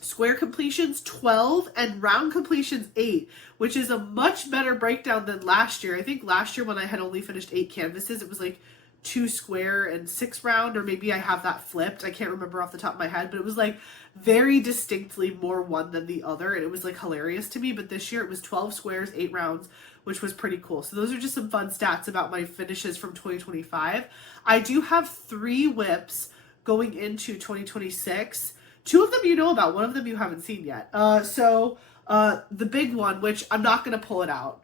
Square completions 12 and round completions 8, which is a much better breakdown than last year. I think last year when I had only finished 8 canvases, it was like 2 square and 6 round, or maybe I have that flipped. I can't remember off the top of my head, but it was like very distinctly more one than the other, and it was like hilarious to me. But this year it was 12 squares, 8 rounds, which was pretty cool. So those are just some fun stats about my finishes from 2025. I do have 3 whips going into 2026. 2 of them you know about, 1 of them you haven't seen yet. The big one, which I'm not going to pull it out.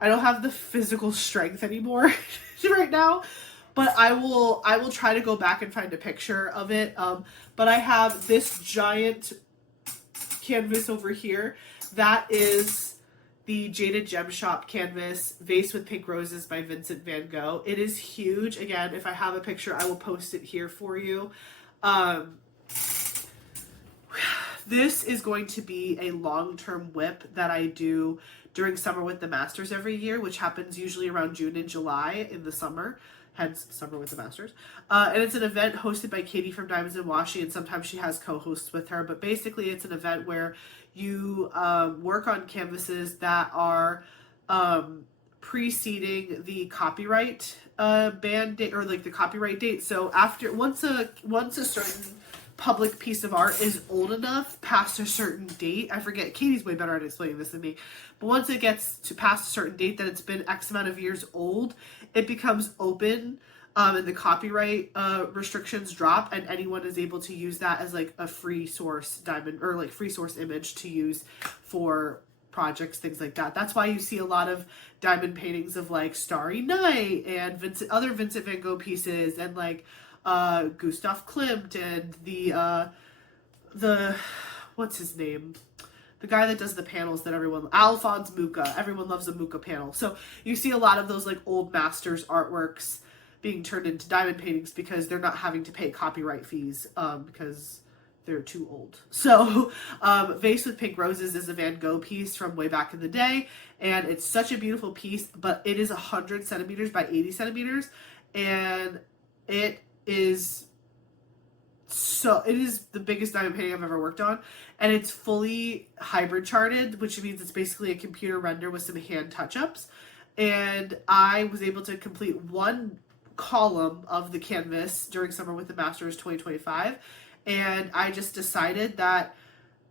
I don't have the physical strength anymore right now, but I will try to go back and find a picture of it. But I have this giant canvas over here. That is the Jaded Gem Shop canvas, Vase with Pink Roses by Vincent van Gogh. It is huge. Again, if I have a picture, I will post it here for you. This is going to be a long-term whip that I do during Summer with the Masters every year, which happens usually around June and July in the summer, hence Summer with the Masters. And it's an event hosted by Katie from Diamonds and Washi, and sometimes she has co-hosts with her, but basically it's an event where you work on canvases that are preceding the copyright ban date, or like the copyright date. So after once a certain public piece of art is old enough past a certain date, I forget, Katie's way better at explaining this than me, but once it gets to past a certain date that it's been X amount of years old, it becomes open, and the copyright restrictions drop, and anyone is able to use that as like a free source diamond, or like free source image to use for projects, things like that. That's why you see a lot of diamond paintings of like Starry Night and other Vincent van Gogh pieces, and like Gustav Klimt, and the what's his name? The guy that does the panels that Alphonse Mucha. Everyone loves a Mucha panel. So you see a lot of those like old masters artworks being turned into diamond paintings because they're not having to pay copyright fees because they're too old. So Vase with Pink Roses is a Van Gogh piece from way back in the day, and it's such a beautiful piece, but it is 100 centimeters by 80 centimeters, and it is the biggest diamond painting I've ever worked on, and it's fully hybrid charted, which means it's basically a computer render with some hand touch-ups. And I was able to complete 1 column of the canvas during Summer with the Masters 2025, and I just decided that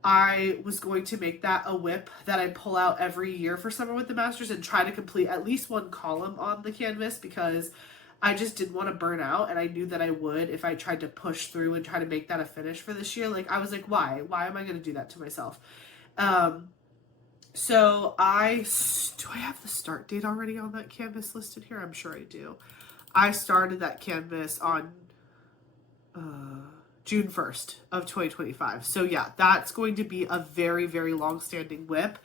I was going to make that a whip that I pull out every year for Summer with the Masters and try to complete at least 1 column on the canvas, because I just didn't want to burn out, and I knew that I would if I tried to push through and try to make that a finish for this year. Like, I was like, why am I going to do that to myself? So do I have the start date already on that canvas listed here? I'm sure I do. I started that canvas on June 1st of 2025. So yeah, that's going to be a very, very long-standing whip.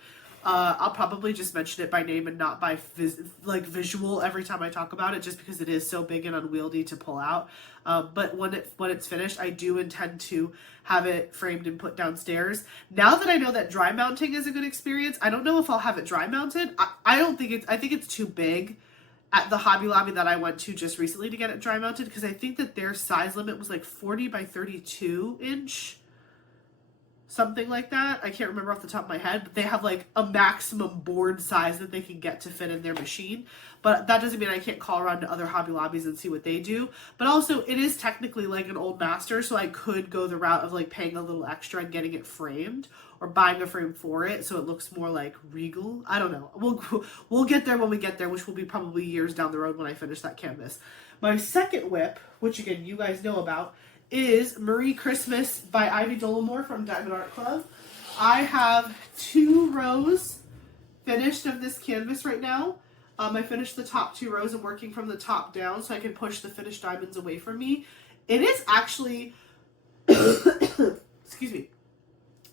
I'll probably just mention it by name and not by visual every time I talk about it, just because it is so big and unwieldy to pull out. But when it's finished, I do intend to have it framed and put downstairs. Now that I know that dry mounting is a good experience, I don't know if I'll have it dry mounted. I think it's too big at the Hobby Lobby that I went to just recently to get it dry mounted, because I think that their size limit was like 40 by 32 inch. Something like that. I can't remember off the top of my head, but they have like a maximum board size that they can get to fit in their machine. But that doesn't mean I can't call around to other Hobby Lobbies and see what they do. But also, it is technically like an old master, so I could go the route of like paying a little extra and getting it framed, or buying a frame for it so it looks more like regal. I don't know. We'll get there when we get there, which will be probably years down the road when I finish that canvas. My second whip, which again you guys know about, is Marie Christmas by Ivy Dollamore from Diamond Art Club. I have 2 rows finished of this canvas right now. I finished the top 2 rows. I'm working from the top down so I can push the finished diamonds away from me. It is actually, excuse me,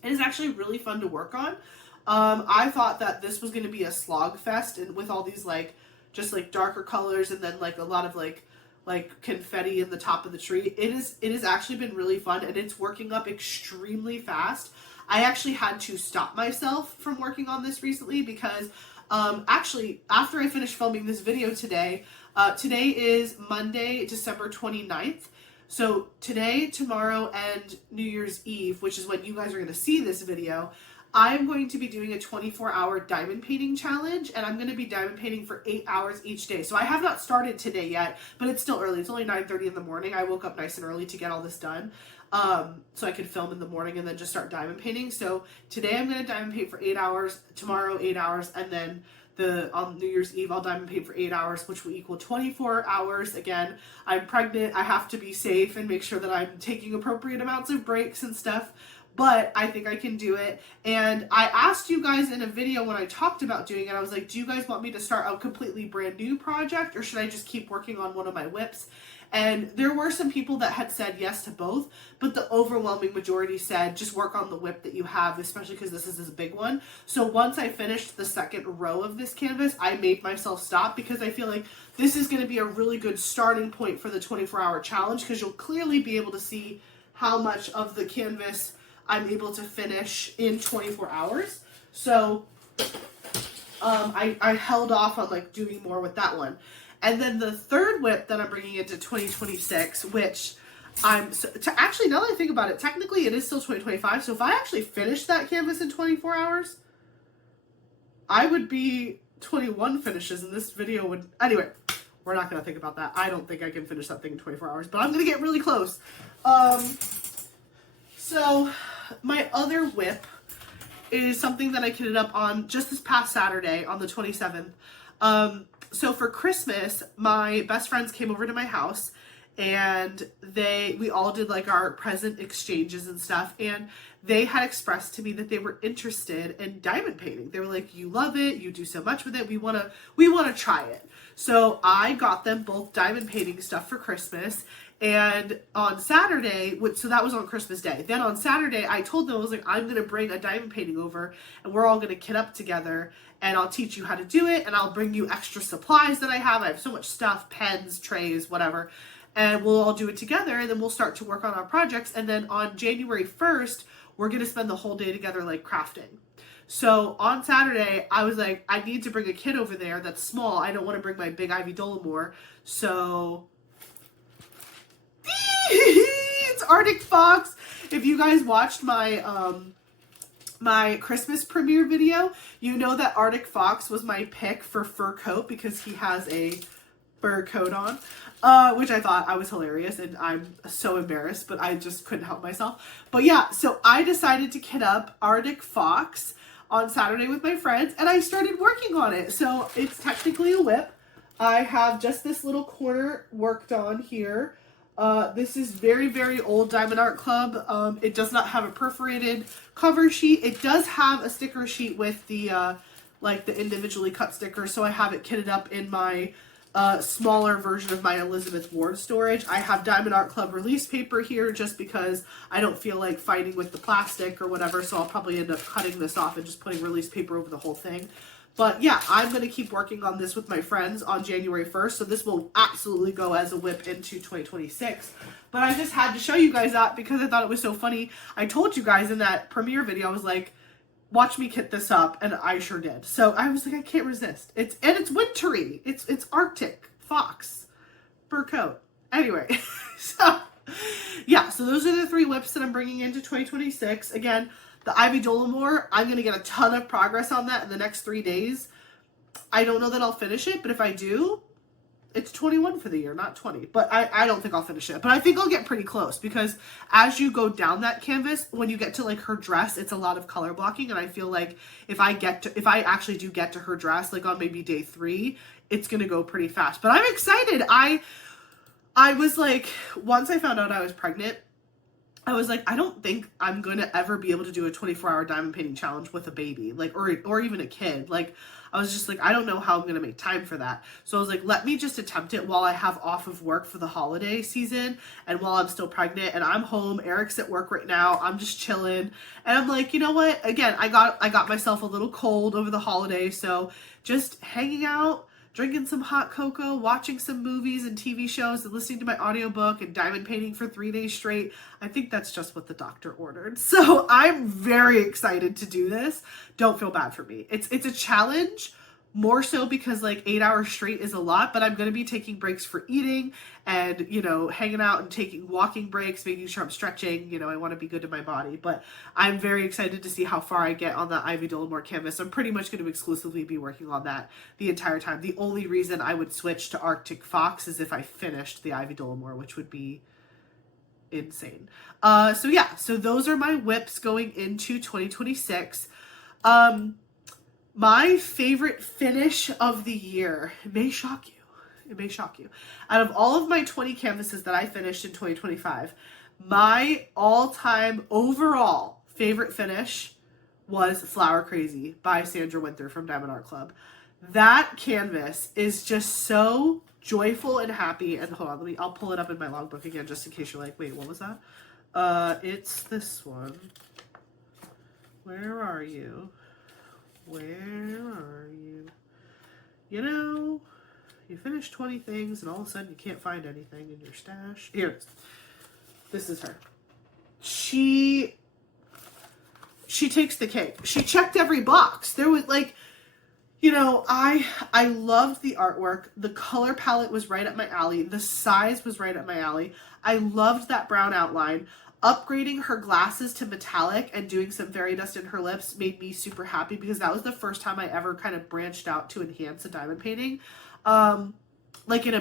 it is actually really fun to work on. I thought that this was going to be a slog fest, and with all these like, just like darker colors and then like a lot of like confetti in the top of the tree. It has actually been really fun, and it's working up extremely fast. I actually had to stop myself from working on this recently because actually after I finished filming this video today, today is Monday, December 29th. So today, tomorrow, and New Year's Eve, which is when you guys are going to see this video, I'm going to be doing a 24-hour diamond painting challenge, and I'm going to be diamond painting for 8 hours each day. So I have not started today yet, but it's still early. It's only 9:30 in the morning. I woke up nice and early to get all this done, so I could film in the morning and then just start diamond painting. So today I'm going to diamond paint for 8 hours, tomorrow 8 hours, and then on New Year's Eve I'll diamond paint for 8 hours, which will equal 24 hours. Again, I'm pregnant. I have to be safe and make sure that I'm taking appropriate amounts of breaks and stuff. But I think I can do it. And I asked you guys in a video when I talked about doing it, I was like, do you guys want me to start a completely brand new project, or should I just keep working on one of my whips? And there were some people that had said yes to both, but the overwhelming majority said just work on the whip that you have, especially because this is a big one. So once I finished the second row of this canvas, I made myself stop, because I feel like this is going to be a really good starting point for the 24-hour challenge, because you'll clearly be able to see how much of the canvas I'm able to finish in 24 hours. So I held off on like doing more with that one. And then the third whip that I'm bringing into 2026, which actually, now that I think about it, technically it is still 2025. So if I actually finish that canvas in 24 hours, I would be 21 finishes, and this video would, anyway, we're not going to think about that. I don't think I can finish that thing in 24 hours, but I'm going to get really close. So my other whip is something that I kitted up on just this past Saturday on the 27th. So for Christmas, my best friends came over to my house, and we all did like our present exchanges and stuff, and they had expressed to me that they were interested in diamond painting. They were like, you love it, you do so much with it, we want to try it. So I got them both diamond painting stuff for Christmas. And on Saturday, so that was on Christmas Day. Then on Saturday, I told them, I was like, I'm going to bring a diamond painting over, and we're all going to kit up together, and I'll teach you how to do it, and I'll bring you extra supplies that I have. I have so much stuff, pens, trays, whatever. And we'll all do it together, and then we'll start to work on our projects. And then on January 1st, we're going to spend the whole day together, like, crafting. So on Saturday, I was like, I need to bring a kit over there that's small. I don't want to bring my big Ivy Dollamore. So it's Arctic Fox. If you guys watched my my Christmas premiere video, you know that Arctic Fox was my pick for fur coat, because he has a fur coat on, which I thought I was hilarious, and I'm so embarrassed, but I just couldn't help myself. But yeah, so I decided to kit up Arctic Fox on Saturday with my friends, and I started working on it. So it's technically a whip. I have just this little corner worked on here. This is very, very old Diamond Art Club. It does not have a perforated cover sheet. It does have a sticker sheet with the, like the individually cut stickers. So I have it kitted up in my smaller version of my Elizabeth Ward storage. I have Diamond Art Club release paper here just because I don't feel like fighting with the plastic or whatever, so I'll probably end up cutting this off and just putting release paper over the whole thing. But yeah, I'm going to keep working on this with my friends on January 1st, so this will absolutely go as a whip into 2026. But I just had to show you guys that because I thought it was so funny. I told you guys in that premiere video, I was like, watch me kit this up, and I sure did. So I was like, I can't resist. It's wintry. It's Arctic fox fur coat. Anyway, so yeah, so those are the 3 whips that I'm bringing into 2026. Again, the Ivy Dolomore, I'm going to get a ton of progress on that in the next 3 days. I don't know that I'll finish it, but if I do, it's 21 for the year, not 20. But I don't think I'll finish it. But I think I'll get pretty close because as you go down that canvas, when you get to like her dress, it's a lot of color blocking. And I feel like if I actually do get to her dress, like on maybe day 3, it's going to go pretty fast. But I'm excited. I was like, once I found out I was pregnant, I was like, I don't think I'm going to ever be able to do a 24-hour diamond painting challenge with a baby, like, or even a kid. Like, I was just like, I don't know how I'm going to make time for that. So I was like, let me just attempt it while I have off of work for the holiday season and while I'm still pregnant and I'm home. Eric's at work right now. I'm just chilling. And I'm like, you know what? Again, I got myself a little cold over the holiday. So just hanging out, drinking some hot cocoa, watching some movies and TV shows, and listening to my audiobook and diamond painting for 3 days straight. I think that's just what the doctor ordered. So I'm very excited to do this. Don't feel bad for me. It's a challenge, more so because like 8 hours straight is a lot, but I'm going to be taking breaks for eating and, you know, hanging out and taking walking breaks, making sure I'm stretching. You know, I want to be good to my body, but I'm very excited to see how far I get on the Ivy Dolomore canvas. I'm pretty much going to exclusively be working on that the entire time. The only reason I would switch to Arctic Fox is if I finished the Ivy Dolomore, which would be insane. So yeah, so those are my whips going into 2026. My favorite finish of the year, it may shock you. It may shock you. Out of all of my 20 canvases that I finished in 2025, my all-time overall favorite finish was Flower Crazy by Sandra Winther from Diamond Art Club. That canvas is just so joyful and happy. And hold on, I'll pull it up in my logbook again just in case you're like, wait, what was that? It's this one. Where are you? Where are you? You know, you finish 20 things and all of a sudden you can't find anything in your stash. Here it is. This is her. She takes the cake. She checked every box. There was like, you know, I loved the artwork. The color palette was right up my alley. The size was right up my alley. I loved that brown outline. Upgrading her glasses to metallic and doing some fairy dust in her lips made me super happy because that was the first time I ever kind of branched out to enhance a diamond painting. Like in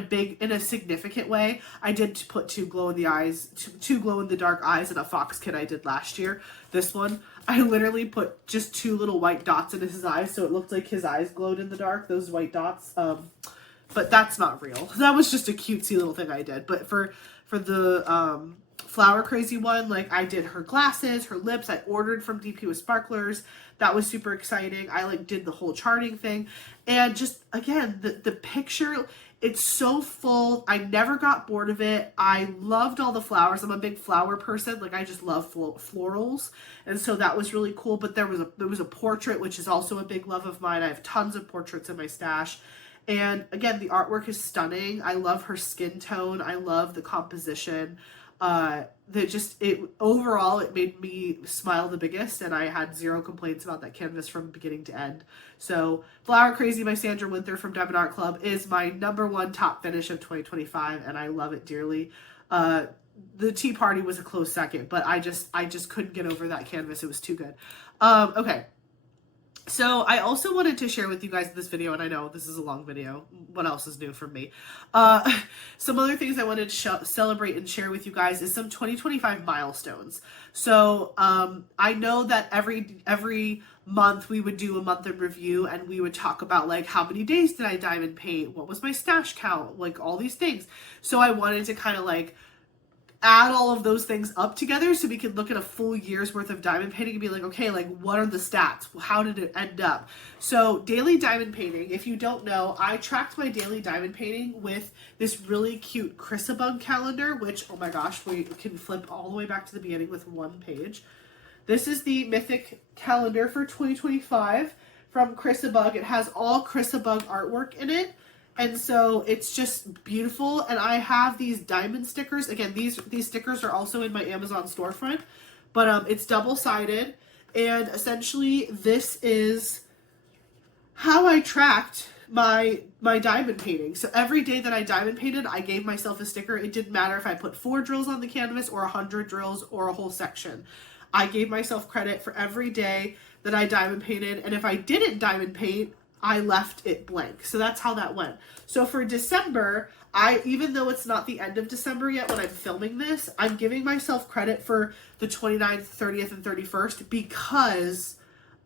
a significant way. I did put two glow in the dark eyes in a fox kit I did last year. This one, I literally put just 2 little white dots in his eyes so it looked like his eyes glowed in the dark, those white dots. But that's not real. That was just a cutesy little thing I did. But for the Flower Crazy one, like I did her glasses, her lips. I ordered from DP with sparklers. That was super exciting. I like did the whole charting thing. And just again, the picture, it's so full. I never got bored of it. I loved all the flowers. I'm a big flower person. Like I just love florals. And so that was really cool. But there was a portrait, which is also a big love of mine. I have tons of portraits in my stash. And again, the artwork is stunning. I love her skin tone. I love the composition. Overall, it made me smile the biggest, and I had 0 complaints about that canvas from beginning to end. So Flower Crazy by Sandra Winther from Diamond Art Club is my #1 top finish of 2025, and I love it dearly. The Tea Party was a close second, but I just couldn't get over that canvas. It was too good. Okay. So I also wanted to share with you guys this video, and I know this is a long video. What else is new from me? Some other things I wanted to celebrate and share with you guys is some 2025 milestones. So I know that every month we would do a month in review, and we would talk about like how many days did I diamond paint, what was my stash count, like all these things. So I wanted to kind of like add all of those things up together so we can look at a full year's worth of diamond painting and be like, okay, like what are the stats? How did it end up? So daily diamond painting, if you don't know, I tracked my daily diamond painting with this really cute Chrysabug calendar, which, oh my gosh, we can flip all the way back to the beginning with one page. This is the Mythic calendar for 2025 from Chrysabug. It has all Chrysabug artwork in it. And so it's just beautiful. And I have these diamond stickers. Again, these stickers are also in my Amazon storefront. But it's double-sided. And essentially, this is how I tracked my diamond painting. So every day that I diamond painted, I gave myself a sticker. It didn't matter if I put 4 drills on the canvas or 100 drills or a whole section. I gave myself credit for every day that I diamond painted. And if I didn't diamond paint, I left it blank. So that's how that went. So for December, even though it's not the end of December yet when I'm filming this, I'm giving myself credit for the 29th, 30th, and 31st because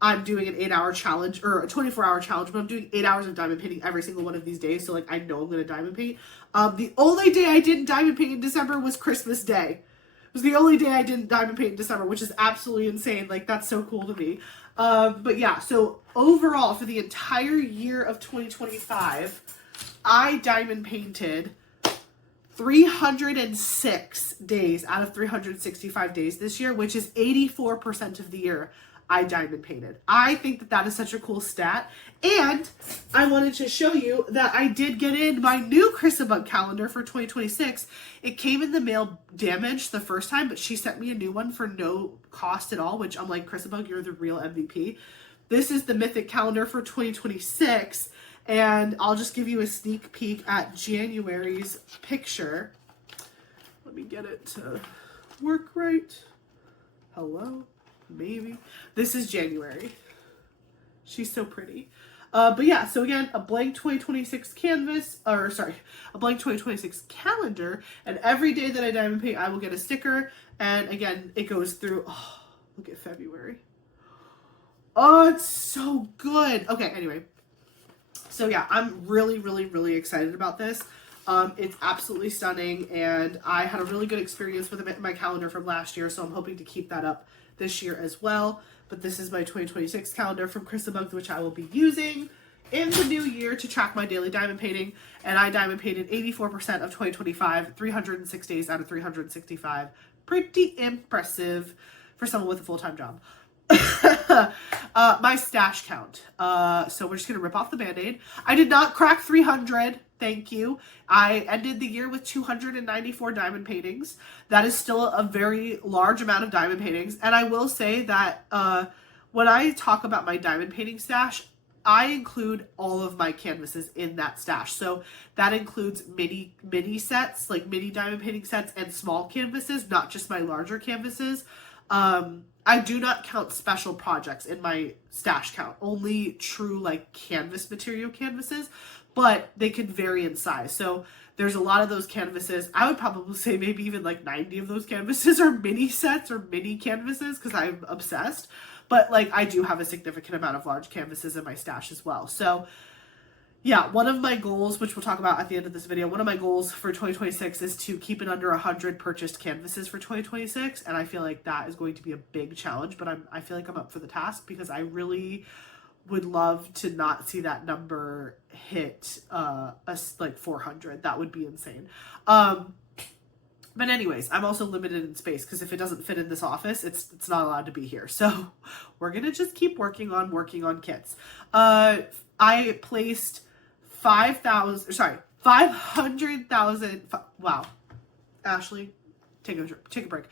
I'm doing an 8-hour challenge or a 24-hour challenge, but I'm doing 8 hours of diamond painting every single one of these days. So like I know I'm going to diamond paint. The only day I didn't diamond paint in December was Christmas Day. It was the only day I didn't diamond paint in December, which is absolutely insane. Like that's so cool to me. But yeah, so overall for the entire year of 2025, I diamond painted 306 days out of 365 days this year, which is 84% of the year I diamond painted. I think that that is such a cool stat. And I wanted to show you that I did get in my new Chrysabug calendar for 2026. It came in the mail damaged the first time, but she sent me a new one for no cost at all, which I'm like, Chrysabug, you're the real MVP. This is the Mythic calendar for 2026. And I'll just give you a sneak peek at January's picture. Let me get it to work right. Hello? Maybe. This is January. She's so pretty. But yeah, so again, a blank 2026 canvas, or sorry, a blank 2026 calendar, and every day that I diamond paint, I will get a sticker, and again, it goes through, oh, look at February. Oh, it's so good. Okay, anyway. So yeah, I'm really, really, really excited about this. It's absolutely stunning, and I had a really good experience with my calendar from last year, so I'm hoping to keep that up this year as well. But this is my 2026 calendar from Chrysabug, which I will be using in the new year to track my daily diamond painting. And I diamond painted 84% of 2025, 306 days out of 365. Pretty impressive for someone with a full-time job. My stash count. So we're just going to rip off the Band-Aid. I did not crack 300. Thank you. I ended the year with 294 diamond paintings. That is still a very large amount of diamond paintings. And I will say that when I talk about my diamond painting stash, I include all of my canvases in that stash. So that includes mini sets, like mini diamond painting sets, and small canvases, not just my larger canvases. I do not count special projects in my stash count, only true like canvas material canvases, but they can vary in size. So there's a lot of those canvases. I would probably say maybe even like 90 of those canvases are mini sets or mini canvases because I'm obsessed. But like I do have a significant amount of large canvases in my stash as well. So yeah, one of my goals, which we'll talk about at the end of this video, one of my goals for 2026 is to keep it under 100 purchased canvases for 2026. And I feel like that is going to be a big challenge, but I feel like I'm up for the task because I really would love to not see that number hit like 400. That would be insane. But anyways, I'm also limited in space because if it doesn't fit in this office, it's not allowed to be here. So we're going to just keep working on kits. I placed 500,000. Wow. Ashley, take a break.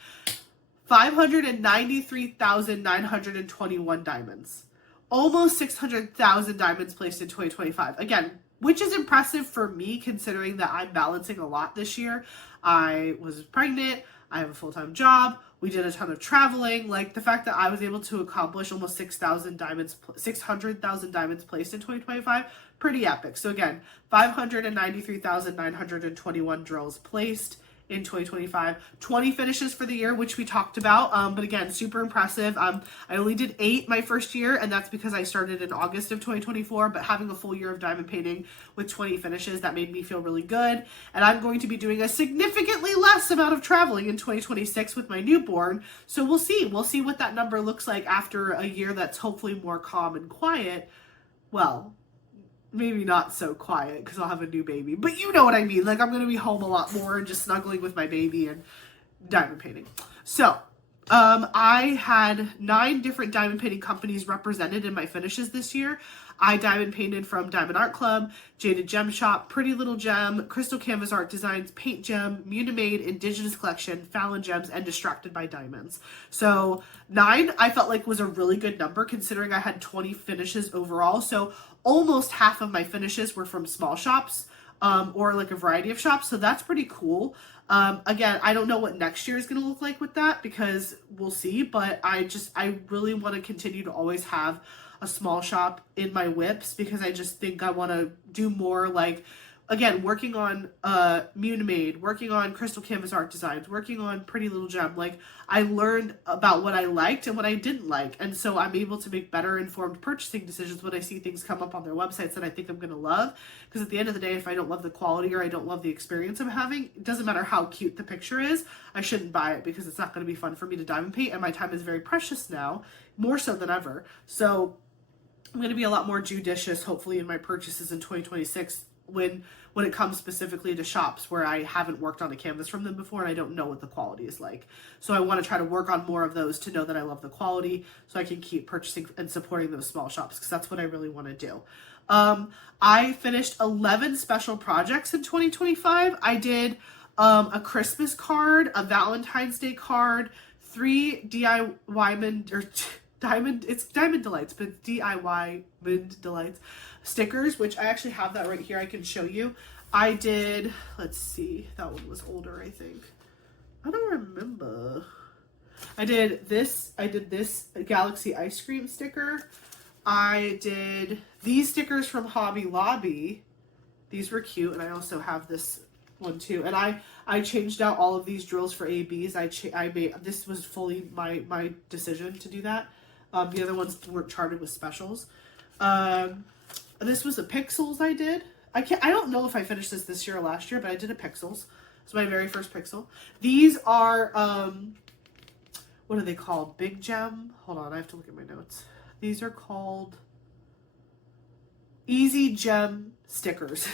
593,921 diamonds. Almost 600,000 diamonds placed in 2025. Again, which is impressive for me considering that I'm balancing a lot this year. I was pregnant. I have a full-time job. We did a ton of traveling. Like the fact that I was able to accomplish almost 600,000 diamonds placed in 2025, pretty epic. So again, 593,921 drills placed in 2025. 20 finishes for the year, which we talked about. But again, super impressive. I only did 8 my first year, and that's because I started in August of 2024. But having a full year of diamond painting with 20 finishes, that made me feel really good. And I'm going to be doing a significantly less amount of traveling in 2026 with my newborn. So we'll see. We'll see what that number looks like after a year that's hopefully more calm and quiet. Well, maybe not so quiet because I'll have a new baby, but you know what I mean. Like, I'm going to be home a lot more and just snuggling with my baby and diamond painting. So, I had 9 different diamond painting companies represented in my finishes this year. I diamond painted from Diamond Art Club, Jaded Gem Shop, Pretty Little Gem, Crystal Canvas Art Designs, Paint Gem, Munimade, Indigenous Collection, Fallon Gems, and Distracted by Diamonds. So 9 I felt like was a really good number considering I had 20 finishes overall. So almost half of my finishes were from small shops, or like a variety of shops. So that's pretty cool. Again, I don't know what next year is going to look like with that because we'll see, but I really want to continue to always have a small shop in my whips because I just think I want to do more, like, again, working on Munimade, working on Crystal Canvas Art Designs, working on Pretty Little Gem. Like, I learned about what I liked and what I didn't like, and so I'm able to make better informed purchasing decisions when I see things come up on their websites that I think I'm going to love. Because at the end of the day, if I don't love the quality or I don't love the experience I'm having, it doesn't matter how cute the picture is, I shouldn't buy it because it's not going to be fun for me to diamond paint, and my time is very precious now, more so than ever. So I'm going to be a lot more judicious, hopefully, in my purchases in 2026 when it comes specifically to shops where I haven't worked on a canvas from them before and I don't know what the quality is like. So I want to try to work on more of those to know that I love the quality so I can keep purchasing and supporting those small shops because that's what I really want to do. I finished 11 special projects in 2025. I did a Christmas card, a Valentine's Day card, 3 Diamond Delights, but it's DIY Mind Delights stickers, which I actually have that right here. I can show you. I did, let's see, that one was older, I think. I don't remember. I did this Galaxy ice cream sticker. I did these stickers from Hobby Lobby. These were cute, and I also have this one too. And I changed out all of these drills for ABs. I made, this was fully my decision to do that. The other ones were charted with specials. This was the pixels I did. I don't know if I finished this year or last year, but I did a pixels. It's my very first pixel. These are, what are they called? Big Gem? Hold on, I have to look at my notes. These are called Easy Gem stickers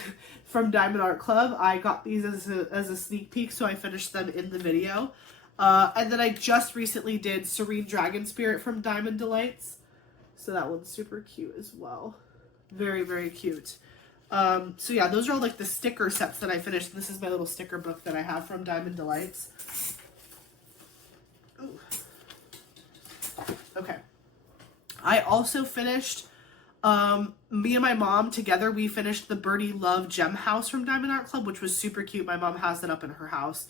from Diamond Art Club. I got these as a sneak peek, so I finished them in the video. And then I just recently did Serene Dragon Spirit from Diamond Delights. So that one's super cute as well. Very, very cute. So yeah, those are all like the sticker sets that I finished. This is my little sticker book that I have from Diamond Delights. Ooh. Okay. I also finished, me and my mom together, we finished the Birdie Love Gem House from Diamond Art Club, which was super cute. My mom has it up in her house.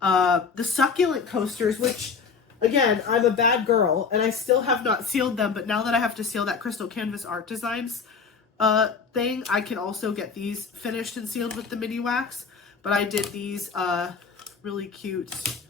The succulent coasters, which, again, I'm a bad girl, and I still have not sealed them, but now that I have to seal that Crystal Canvas Art Designs thing, I can also get these finished and sealed with the mini wax. But I did these really cute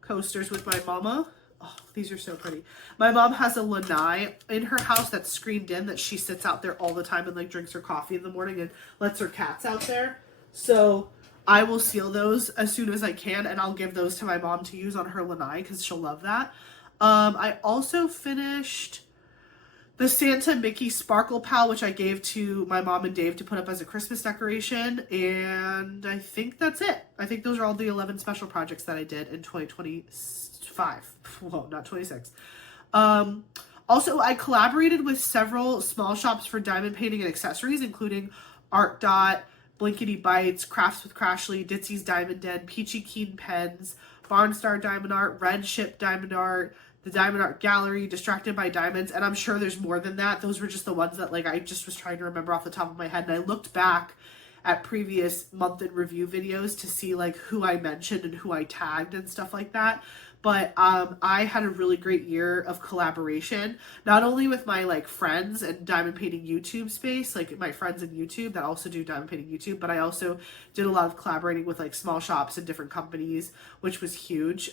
coasters with my mama. Oh, these are so pretty. My mom has a lanai in her house that's screened in that she sits out there all the time and like drinks her coffee in the morning and lets her cats out there. So I will seal those as soon as I can, and I'll give those to my mom to use on her lanai because she'll love that. I also finished the Santa Mickey Sparkle Pal, which I gave to my mom and Dave to put up as a Christmas decoration, and I think that's it. I think those are all the 11 special projects that I did in 2025. Whoa, not 26. Also, I collaborated with several small shops for diamond painting and accessories, including Art Dot, Blinkety Bites, Crafts with Crashly, Ditsy's Diamond Den, Peachy Keen Pens, Barnstar Diamond Art, Red Ship Diamond Art, the Diamond Art Gallery, Distracted by Diamonds, and I'm sure there's more than that. Those were just the ones that like I just was trying to remember off the top of my head, and I looked back at previous month in review videos to see like who I mentioned and who I tagged and stuff like that. but I had a really great year of collaboration, not only with my like friends and diamond painting YouTube space, like my friends in YouTube that also do diamond painting YouTube, but I also did a lot of collaborating with like small shops and different companies, which was huge.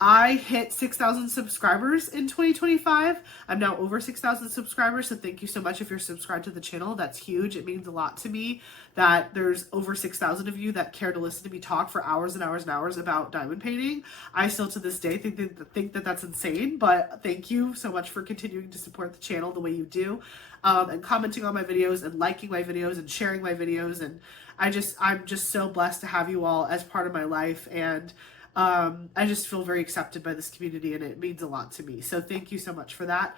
I hit 6,000 subscribers in 2025. I'm now over 6,000 subscribers, so thank you so much if you're subscribed to the channel. That's huge. It means a lot to me that there's over 6,000 of you that care to listen to me talk for hours and hours and hours about diamond painting. I still to this day think that that's insane, but thank you so much for continuing to support the channel the way you do, and commenting on my videos and liking my videos and sharing my videos. And I'm just so blessed to have you all as part of my life, and I just feel very accepted by this community, and it means a lot to me. So thank you so much for that.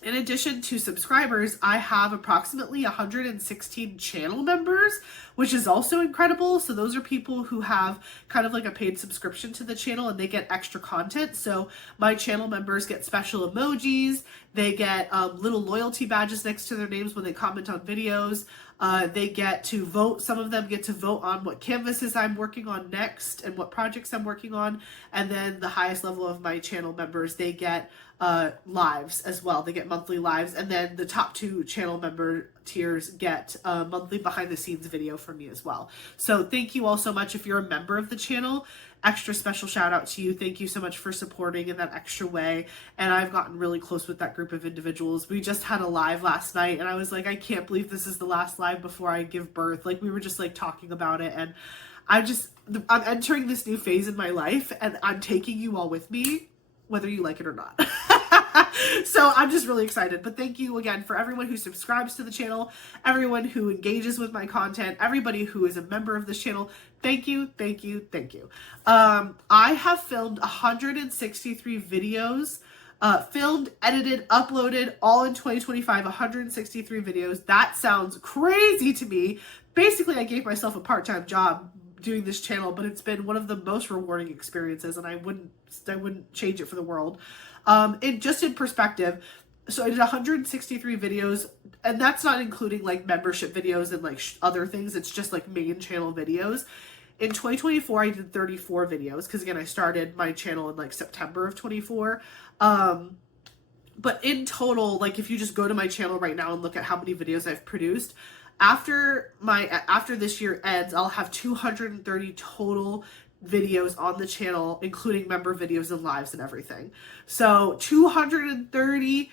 In addition to subscribers, I have approximately 116 channel members, which is also incredible. So those are people who have kind of like a paid subscription to the channel, and they get extra content. So my channel members get special emojis. They get little loyalty badges next to their names when they comment on videos. They get to vote. Some of them get to vote on what canvases I'm working on next and what projects I'm working on. And then the highest level of my channel members, they get lives as well. They get monthly lives. And then the top 2 channel member tiers get a monthly behind the scenes video from me as well. So thank you all so much. If you're a member of the channel, extra special shout out to you. Thank you so much for supporting in that extra way. And I've gotten really close with that group of individuals. We just had a live last night, and I was like, I can't believe this is the last live before I give birth. Like, we were just like talking about it, and I'm entering this new phase in my life, and I'm taking you all with me, whether you like it or not. So I'm just really excited. But thank you again for everyone who subscribes to the channel, everyone who engages with my content, everybody who is a member of this channel. Thank you, thank you, thank you. I have filmed 163 videos, filmed, edited, uploaded, all in 2025, 163 videos. That sounds crazy to me. Basically, I gave myself a part-time job doing this channel, but it's been one of the most rewarding experiences, and I wouldn't change it for the world. In perspective, so I did 163 videos, and that's not including like membership videos and like other things. It's just like main channel videos. In 2024, I did 34 videos because again, I started my channel in like September of 24. But in total, like if you just go to my channel right now and look at how many videos I've produced, after this year ends, I'll have 230 total videos on the channel, including member videos and lives and everything. So 230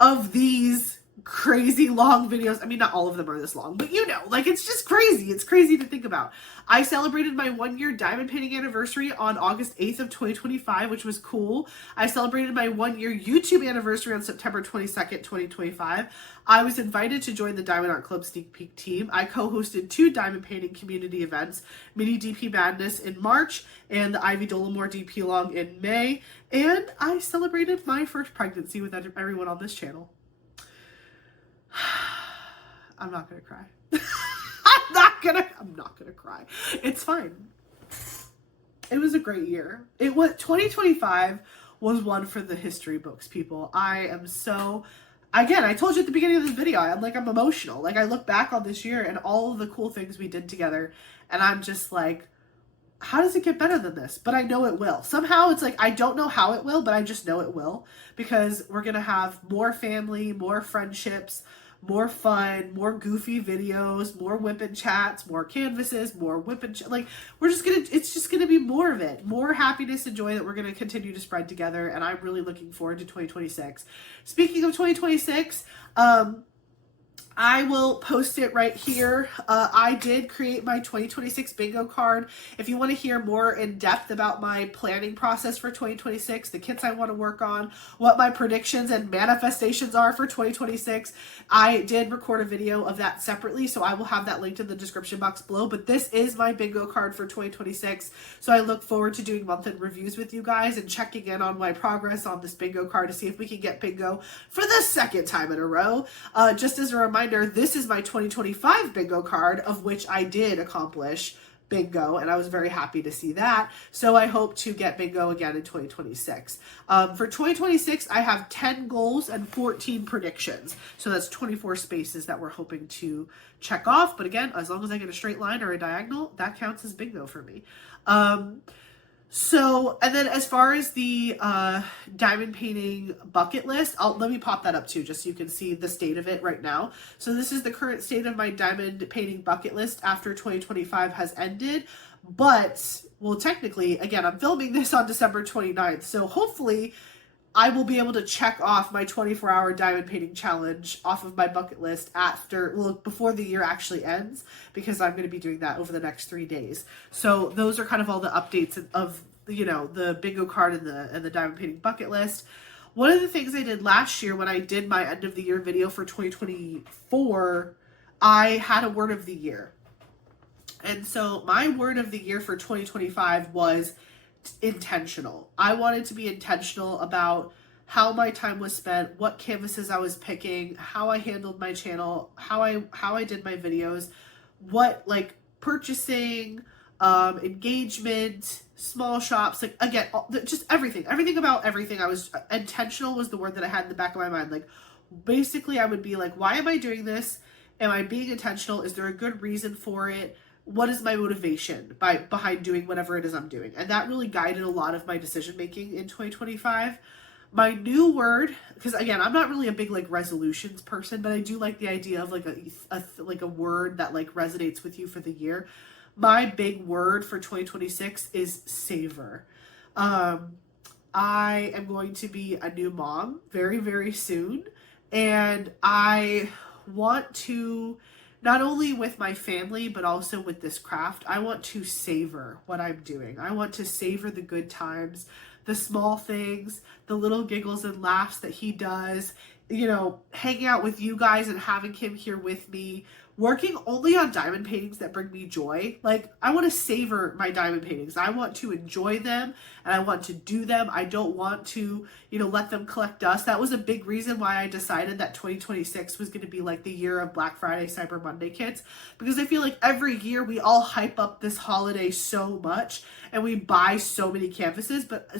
of these crazy long videos. I mean, not all of them are this long, but you know, like it's just crazy. It's crazy to think about. I celebrated my 1-year diamond painting anniversary on August 8th of 2025, which was cool. I celebrated my 1-year YouTube anniversary on September 22nd, 2025. I was invited to join the Diamond Art Club Sneak Peek team. I co-hosted 2 diamond painting community events, Mini DP Madness in March and the Ivy Dollamore DP Along in May. And I celebrated my first pregnancy with everyone on this channel. I'm not gonna cry. I'm not gonna cry. It's fine. It was a great year. 2025 was one for the history books, people. I am so, again, I told you at the beginning of this video, I'm emotional. Like, I look back on this year and all of the cool things we did together, and I'm just like, how does it get better than this? But I know it will. Somehow it's like, I don't know how it will, but I just know it will, because we're gonna have more family, more friendships, more fun, more goofy videos, more whipping chats, more canvases, more whipping like it's just gonna be more of it, more happiness and joy that we're gonna continue to spread together. And I'm really looking forward to 2026. Speaking of 2026, I will post it right here. I did create my 2026 bingo card. If you want to hear more in depth about my planning process for 2026, the kits I want to work on, what my predictions and manifestations are for 2026, I did record a video of that separately, so I will have that linked in the description box below. But this is my bingo card for 2026, so I look forward to doing month-end reviews with you guys and checking in on my progress on this bingo card to see if we can get bingo for the second time in a row. Just as a reminder, this is my 2025 bingo card, of which I did accomplish bingo, and I was very happy to see that. So I hope to get bingo again in 2026. For 2026, I have 10 goals and 14 predictions. So that's 24 spaces that we're hoping to check off. But again, as long as I get a straight line or a diagonal, that counts as bingo for me. So, and then as far as the diamond painting bucket list, let me pop that up too, just so you can see the state of it right now. So this is the current state of my diamond painting bucket list after 2025 has ended. But, well, technically, again, I'm filming this on December 29th. So hopefully I will be able to check off my 24-hour diamond painting challenge off of my bucket list before the year actually ends, because I'm going to be doing that over the next 3 days. So those are kind of all the updates of, the bingo card and the diamond painting bucket list. One of the things I did last year when I did my end of the year video for 2024, I had a word of the year. And so my word of the year for 2025 was intentional. I wanted to be intentional about how my time was spent, what canvases I was picking, how I handled my channel, how I did my videos, what like purchasing, engagement, small shops, like again, just everything about everything. I was intentional was the word that I had in the back of my mind. Like basically I would be like, why am I doing this? Am I being intentional? Is there a good reason for it? What is my motivation behind doing whatever it is I'm doing? And that really guided a lot of my decision making in 2025. My new word, because again, I'm not really a big like resolutions person, but I do like the idea of like a word that like resonates with you for the year. My big word for 2026 is savor. I am going to be a new mom very, very soon, and I want to, not only with my family, but also with this craft, I want to savor what I'm doing. I want to savor the good times, the small things, the little giggles and laughs that he does, hanging out with you guys and having him here with me, working only on diamond paintings that bring me joy. Like, I want to savor my diamond paintings. I want to enjoy them and I want to do them. I don't want to, let them collect dust. That was a big reason why I decided that 2026 was going to be like the year of Black Friday, Cyber Monday kits, because I feel like every year we all hype up this holiday so much and we buy so many canvases, but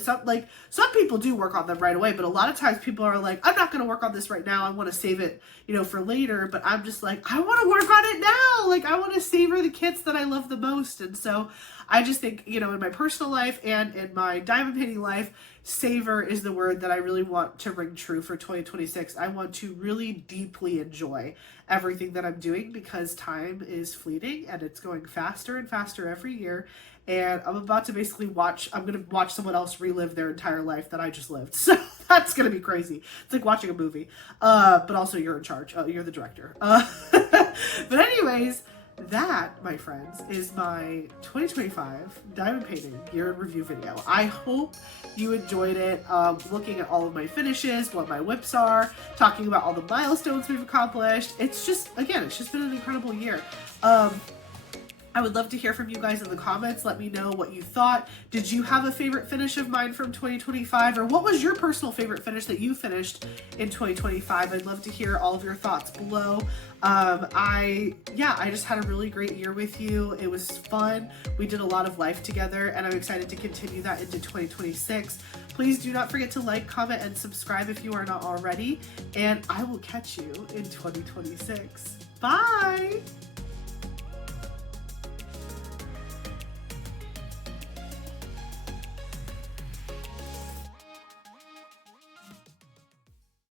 some people do work on them right away, but a lot of times people are like, I'm not going to work on this right now. I want to save it, for later, but I'm just like, I want to work on it now. Like, I want to savor the kits that I love the most. And so I just think, in my personal life and in my diamond painting life, savor is the word that I really want to ring true for 2026. I want to really deeply enjoy everything that I'm doing, because time is fleeting and it's going faster and faster every year. And I'm about to basically I'm going to watch someone else relive their entire life that I just lived. So that's going to be crazy. It's like watching a movie. But also you're in charge. You're the director. But anyways, that, my friends, is my 2025 diamond painting year in review video. I hope you enjoyed it, looking at all of my finishes, what my whips are, talking about all the milestones we've accomplished. It's just been an incredible year. I would love to hear from you guys in the comments. Let me know what you thought. Did you have a favorite finish of mine from 2025? Or what was your personal favorite finish that you finished in 2025? I'd love to hear all of your thoughts below. I just had a really great year with you. It was fun. We did a lot of life together, and I'm excited to continue that into 2026. Please do not forget to like, comment, and subscribe if you are not already. And I will catch you in 2026. Bye!